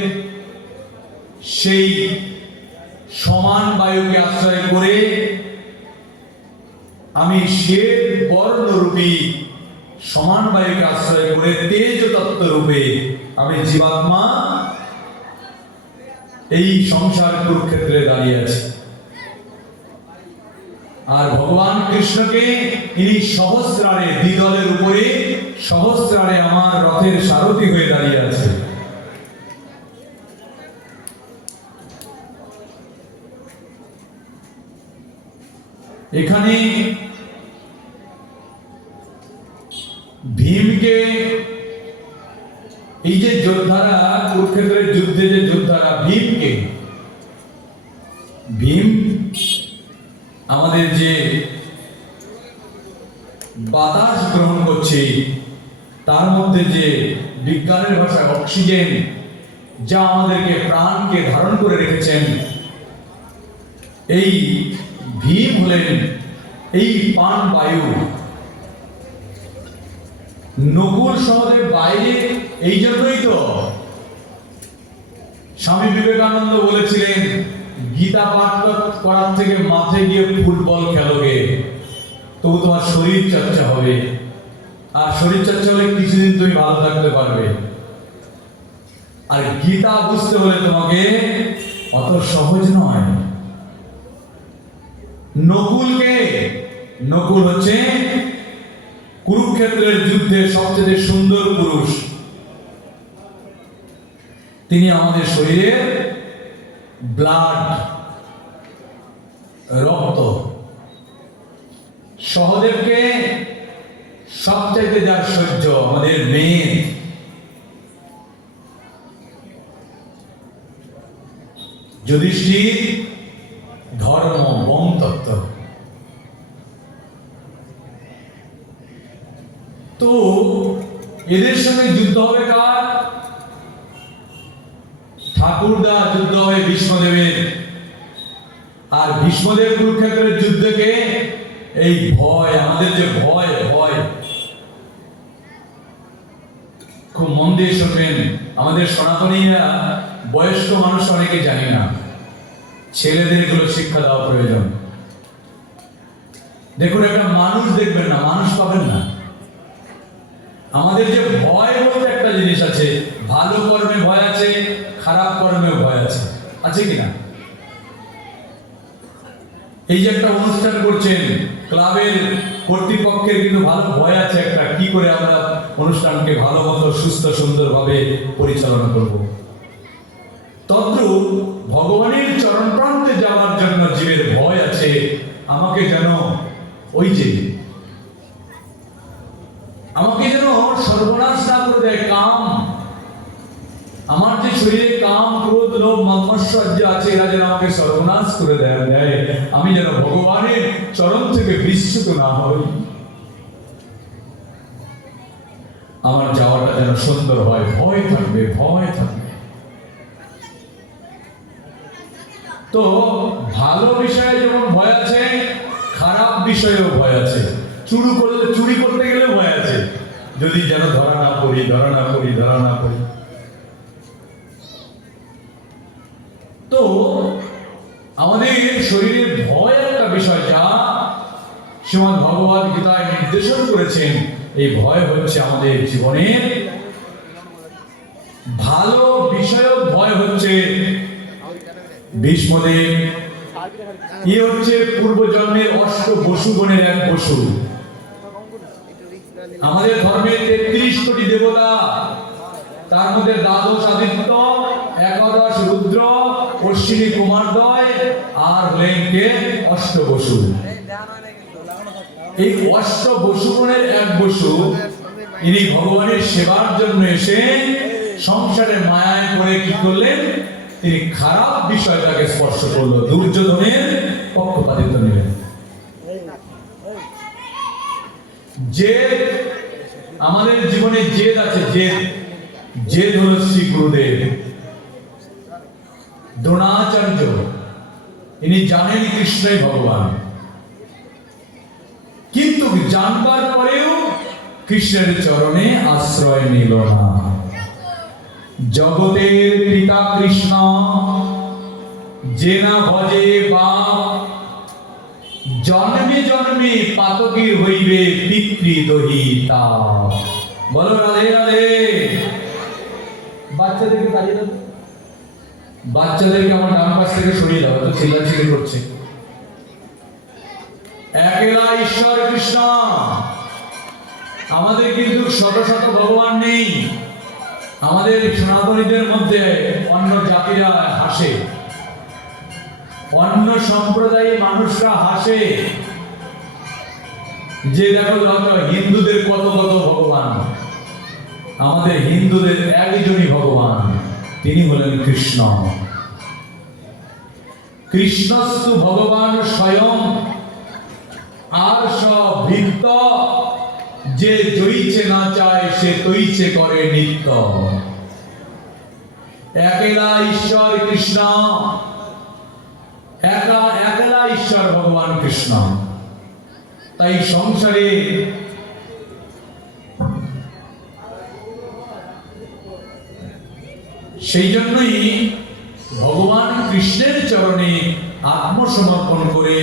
সেই সমান বায়ুকে আশ্রয় করে আমি শ্বেত বর্ণরূপী সমান বায়ুকে আশ্রয় করে তেজ তত্ত্ব রূপে আমি জীবাত্মা এই সংসার কুরুক্ষেত্রে দাঁড়িয়ে আছে। আর ভগবান কৃষ্ণকে ইনি সহস্রারে, দ্বিদলের উপরে সহস্রারে আমার রথের সারথি হয়ে দাঁড়িয়ে আছে। এখানে ভীমকে, এই যে যোদ্ধারা কুরুক্ষেত্রের যুদ্ধে যে যোদ্ধারা, ভীমকে, ভীম আমাদের যে বাতাস গ্রহণ করছে তার মধ্যে যে বিজ্ঞানের ভাষায় অক্সিজেন, যা আমাদেরকে প্রাণকে ধারণ করে রেখেছেন, এই ভীম হলেন এই প্রাণ বায়ু। নকুল সহদেব বাইরে, এই জন্যই তো স্বামী বিবেকানন্দ বলেছিলেন গীতা পাঠ করার থেকে মাঠে গিয়ে ফুটবল খেলোগে, তবু তোমার শরীর চর্চা হবে। আর শরীর চর্চা হলে কিছুদিন তুমি ভালো থাকতে পারবে। আর গীতা বুঝতে হলে তোমাকে অত সহজ নয়। নকুলকে, নকুল হচ্ছে কুরুক্ষেত্রের যুদ্ধে সবচেয়ে সুন্দর পুরুষ। তিনি আমাদের শরীরের ব্লাড, রক্ত। সহদেবকে সবচাইতে যার সহ্য, আমাদের মেয়ে। যুধিষ্ঠির ধর্ম, বং তত্ত্ব। তো এদের সঙ্গে যুদ্ধ হবে কার? ঠাকুরদা যুদ্ধ হবে ভীষ্মদেবের। আর ভীষ্মদেব কুরুক্ষেত্রের যুদ্ধকে এই ভয়, আমাদের যে ভয়, ভয় খুব মন দিয়ে শুনবেন। আমাদের সনাতনীরা বয়স্ক মানুষ অনেকে জানি না, ছেলেদের এগুলো শিক্ষা দেওয়া প্রয়োজন। দেখুন, একটা মানুষ দেখবেন না, মানুষ পাবেন না। আমাদের যে ভয় বলতে একটা জিনিস আছে, ভালো কর্মে ভয় আছে, খারাপ কর্মে ভয় আছে, আছে কিনা? এই যে একটা অনুষ্ঠান করছেন ক্লাবের কর্তৃপক্ষের কিন্তু ভালো ভয় আছে একটা, কি করে আমরা অনুষ্ঠানকে ভালো মতো সুস্থ সুন্দরভাবে পরিচালনা করব। তদ্রূপ ভগবানের চরণ প্রান্তে যাওয়ার জন্য জীবের ভয় আছে। আমাকে যেন ওই যে আমাকে যেন সর্বনাশ না করে দেয় কাম। আমার যে শরীরে কাম, ক্রোধ, লোভ, মৎসর্য আছে, এরা যেন আমাকে সর্বনাশ করে দেয়। আমি যেন ভগবানের চরণ থেকে বিচ্যুত না হই। আমার যাওয়াটা যেন সুন্দর হয়। ভয় থাকবে, ভয় থাকবে। তো ভালো বিষয়ে যেমন ভয় আছে, খারাপ বিষয়েও ভয় আছে। চুরি করতে গেলে ভয় আছে, যদি যেন ধরা না পড়ি, ধরা না পড়ি, ধরা না পড়ি। তো আমাদের শরীরে ভয় একটা বিষয়, যা শ্রীমদ্ ভগবদ গীতায় নির্দেশন করেছেন। এই ভয় হচ্ছে আমাদের জীবনের ভালো বিষয়ক ভয় হচ্ছে ভীষ্মদেব। এ হচ্ছে পূর্বজন্মের অষ্ট বসুগণের এক বসু। আমাদের ধর্মের 33 কোটি দেবতা, তার মধ্যে দ্বাদশ আদিত্য, একাদশ রুদ্র, অশ্বিনী কুমারদ্বয়, আর হলেন কে? অষ্ট বসু। এই অষ্ট বসুগণের এক বসু, ইনি ভগবানের সেবার জন্য এসে সংসারের মায়ায় পড়ে কি করলেন, তিনি খারাপ বিষয়টাকে স্পর্শ করলো, দুর্যোধনের পক্ষপাতিত্ব নিলেন। জেদ, আমাদের জীবনে জেদ আছে, জেদ হলো শ্রী গুরুদেব দ্রোণাচার্য, ইনি জানেন কৃষ্ণই ভগবান, কিন্তু জানবার পরেও কৃষ্ণের চরণে আশ্রয় নিল না। জগতের পিতা কৃষ্ণ, যে না ভজে বাপ, জন্মে জন্মে পাতকী হইবে পিতৃদহিতা। বলো রাধে রাধে। বাচ্চাদেরকে কাজে দাও, বাচ্চাদেরকে আমার ডান পাশ থেকে সরিয়ে দাও, তো চিল্লাচিল্লি করছে। একলা ঈশ্বর কৃষ্ণ, আমাদের কিন্তু শত শত ভগবান নেই। আমাদের সনাতনীদের মধ্যে অন্য জাতিরা হাসে, অন্য সম্প্রদায়ের মানুষরা হাসে যে দেখো হিন্দুদের কত কত ভগবান। আমাদের হিন্দুদের একজনই ভগবান, তিনি হলেন কৃষ্ণ। কৃষ্ণস্তু ভগবান স্বয়ং, আর সব ভিত্ত, যে জয়িছে না চায় সে তৈছে করে নিত্য। একলা ঈশ্বর কৃষ্ণ, একলা ঈশ্বর ভগবান কৃষ্ণ। তাই সংসারে সেই জন্যই ভগবান কৃষ্ণের চরণে আত্মসমর্পণ করে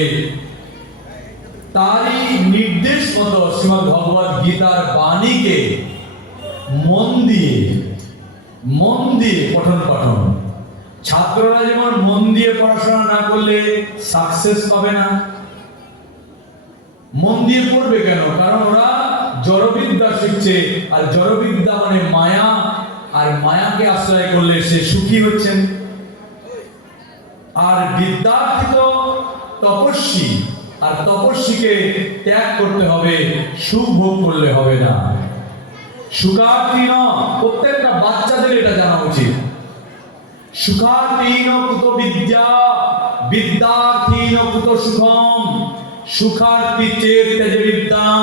তারই নির্দেশ মতো শ্রীমদ্ ভগবদ গীতার বাণীকে মন দিয়ে পঠন পাঠন। ছাত্ররা যেমন মন দিয়ে পড়াশোনা না করলে সাকসেস পাবে না। মন দিয়ে পড়বে কেন? কারণ ওরা জড়বিদ্যা শিখছে, আর জড়বিদ্যা মানে মায়া, আর মায়াকে আশ্রয় করলে সে সুখী হচ্ছেন। আর বিদ্যার্থী তো তপস্বী, আর তপস্বীকে ত্যাগ করতে হবে, সুখ ভোগ করলে হবে না। সুখার্থী ন, প্রত্যেকটা বাচ্চাদের এটা জানা উচিত। সুখার্থী ন কুত বিদ্যা, বিদ্যার্থী ন কুত সুখম। সুখার্থী চেত তেজে বিদ্যাম,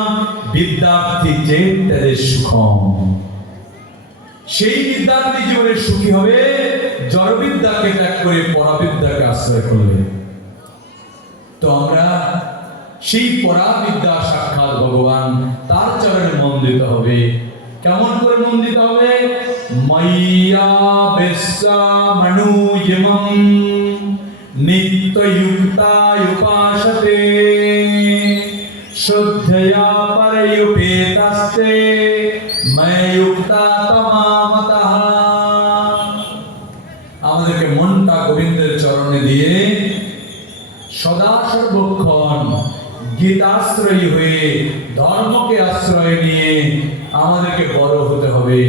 বিদ্যার্থী চেত তেজে সুখম। সেই বিদ্যার্থী জীবনে সুখী হবে জড়বিদ্যাকে ত্যাগ করে পরাবিদ্যাকে আশ্রয় করলে। তো আমরা সেই পরাবিদ্যা সাক্ষাৎ ভগবান, তার চরণে মন দিতে হবে। কেমন করে মন দিতে হবে? মাইয়া বেশ্যা মনুজমম নিত্যযুক্তা উপাসতে শ্রদ্ধয়া পরয়ুপেতাস্তে ময়ুক্তা তমামতঃ। আমাদেরকে মনটা গোবিন্দের চরণে দিয়ে সদা সর্বক্ষণ গীতাশ্রয়ী হয়ে ধর্মকে আশ্রয় নিয়ে আমাদেরকে বড় হতে হবে।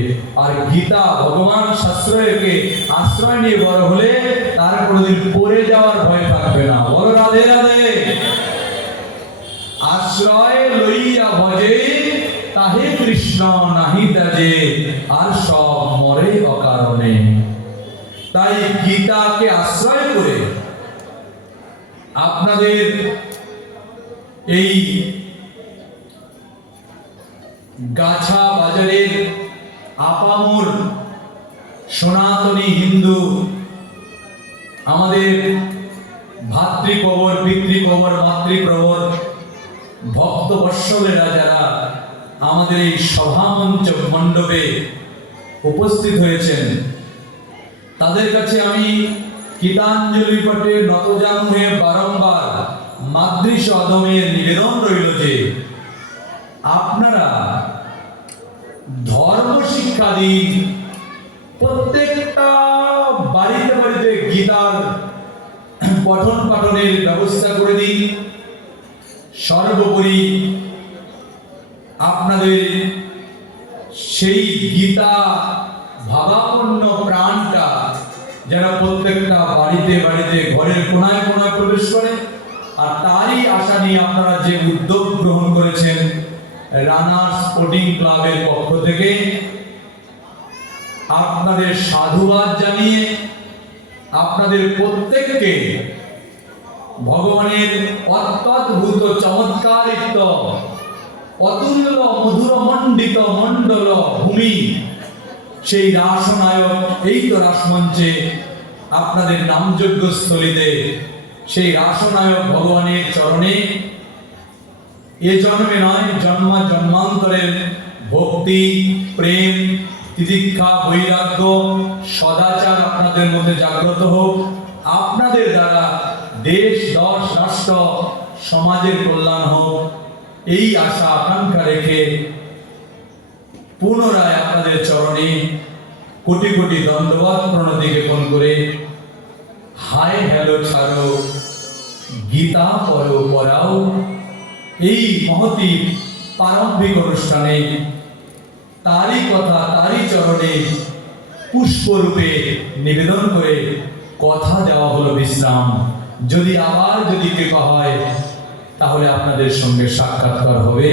আর গীতা ভগবান শাস্ত্রকে আশ্রয় নিয়ে বড় হলে তার কোনোদিন পড়ে যাওয়ার ভয় থাকবে না। বলো রাধে রাধে। আশ্রয় লইয়া ভজে তাহে কৃষ্ণ নাহি তাজে, আর সব মরে অকারণে। তাই গীতাকে আশ্রয় করে আপনাদের এই গাছা বাজারের আপামর সনাতনী হিন্দু আমাদের ভাতৃপ্রবর, পিতৃপ্রবর, মাতৃপ্রবর ভক্ত বৎসলেরা যারা আমাদের এই সভামঞ্চ মণ্ডপে উপস্থিত হয়েছেন, তাদের কাছে আমি গীতাঞ্জলি পাঠে নতজানু হয়ে বারংবার মাতৃ সদমের নিবেদন রইল যে আপনারা ধর্ম শিক্ষা দিন, প্রত্যেকটা বাড়িতে বাড়িতে গীতার পঠন পাঠনের ব্যবস্থা করে দিন। সর্বোপরি আপনাদের সেই গীতা ভাবাপন্ন প্রাণটা যেন প্রত্যেকটা বাড়িতে বাড়িতে ঘরের কোনায় কোনায় প্রবেশ করে। আর তারই আশা নিয়ে আপনারা যে উদ্যোগ গ্রহণ করেছেন রানার স্পোর্টিং ক্লাবের পক্ষ থেকে, আপনাদের সাধুবাদ জানিয়ে আপনাদের প্রত্যেককে ভগবানের অত্যদ্ভুত চমৎকারিত অতুল্য মধুর মণ্ডিত মণ্ডল ভূমি সেই রাসনায়ক এই তো রাসমঞ্চে আপনাদের নামযজ্ঞ স্থলিতে সেই রাসনায়ক ভগবানের চরণে এ জন্মে নয় জন্ম জন্মান্তরের ভক্তি প্রেম তিতিক্ষা বৈরাগ্য সদাচার আপনাদের মধ্যে জাগ্রত হোক, আপনাদের দ্বারা দেশ দশ রাষ্ট্র সমাজের কল্যাণ হোক, এই আশা আকাঙ্ক্ষা রেখে পুনরায় আপনাদের চরণে কোটি কোটি দণ্ডবাদ প্রণতি জ্ঞাপন করে হাই হ্যালো ছাড়ো গীতা পড়ো পড়াও এই মহতি প্রারম্ভিক অনুষ্ঠানে তারই কথা তারই চরণে পুষ্পরূপে নিবেদন করে কথা দেওয়া হলো বিশ্রাম। যদি আবার যদি কৃপা হয় তাহলে আপনাদের সঙ্গে সাক্ষাৎকার হবে।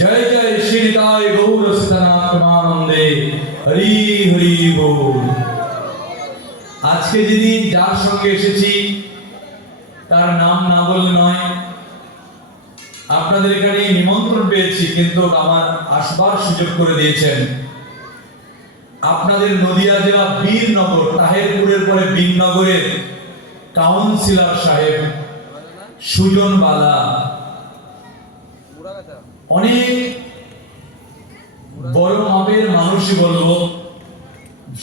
জয় জয় শ্রী নিতাই গৌর সীতানাথ প্রেমানন্দে, হরি হরি বল। আজকে যিনি যার সঙ্গে এসেছি তার নাম না বললে নয়। আপনাদের এখানে নিমন্ত্রণ পেয়েছি কিন্তু আমার আসবার সুযোগ করে দিয়েছেন আপনাদের নদিয়া জেলা বীরনগর তাহেরপুরের পরে বীরনগরের কাউন্সিলর সাহেব সুজন বালা, অনেক বড় মাপের মানুষই বলবো,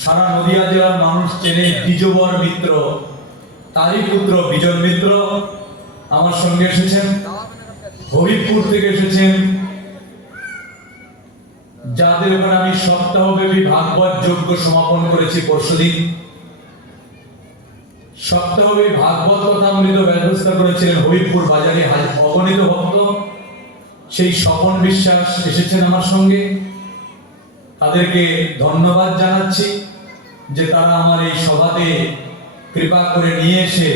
সারা নদিয়া জেলার মানুষ চেনে দ্বিজবর মিত্র, তারই পুত্র বিজন মিত্র আমার সঙ্গে এসেছেন। হবিবপুর থেকে এসেছেন, যাদের ওখানে আমি সপ্তাহব্যাপী ভাগবত যজ্ঞ সমাপন করেছি পরশুদিন। সপ্তাহব্যাপী ভাগবত কথামৃত ব্যবস্থা করেছিলেন হবিবপুর বাজারে অগণিত ভক্ত। সেই স্বপন বিশ্বাস এসেছেন আমার সঙ্গে, তাদেরকে ধন্যবাদ জানাচ্ছি যে তারা আমার এই সভাতে কৃপা করে নিয়ে এসে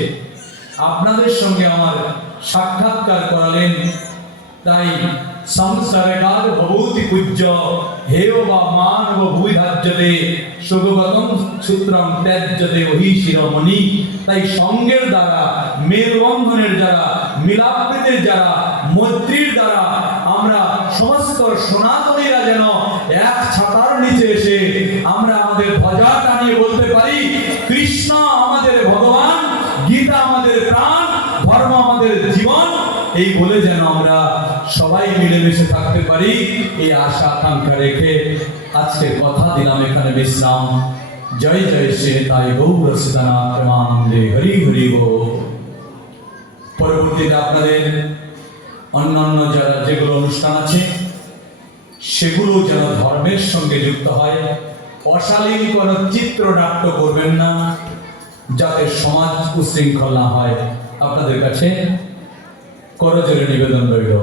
আপনাদের সঙ্গে আমার সাক্ষাৎকার করালেন। তাই সংসারকার ভবতি পূজ্য হেয় বা মানব ভূধার্যতে সুগতম সূত্রম ত্যাজ্যতে ওহি শিরোমণি। তাই সঙ্গের দ্বারা মেলবন্ধনের দ্বারা মিলাপ্রীতির দ্বারা মৈত্রীর দ্বারা আমরা সমস্ত সনাতনীরা যেন এক ছাতার নিচে এসে আমরা আমাদের ধ্বজা টানিয়ে বলতে পারি কৃষ্ণ আমাদের ভগবান, গীতা আমাদের প্রাণ, ধর্ম আমাদের জীবন, এই বলে যেন আমরা সবাই মিলেমিশে থাকতে পারি। এই আশা আকাঙ্ক্ষা রেখে আজকে কথা দিলাম এখানে বিশ্রাম। জয় জয় শ্রী নিতাই গৌর সীতানাথ প্রেমানন্দে, হরি হরি বল। পরবর্তীতে আপনাদের অন্যান্য যারা যেগুলো অনুষ্ঠান আছে সেগুলো যেন ধর্মের সঙ্গে যুক্ত হয়। অশালীন কোনো চিত্রনাট্য করবেন না, যাতে সমাজ উশৃঙ্খল না হয়। আপনাদের কাছে করজোড়ে নিবেদন রইল।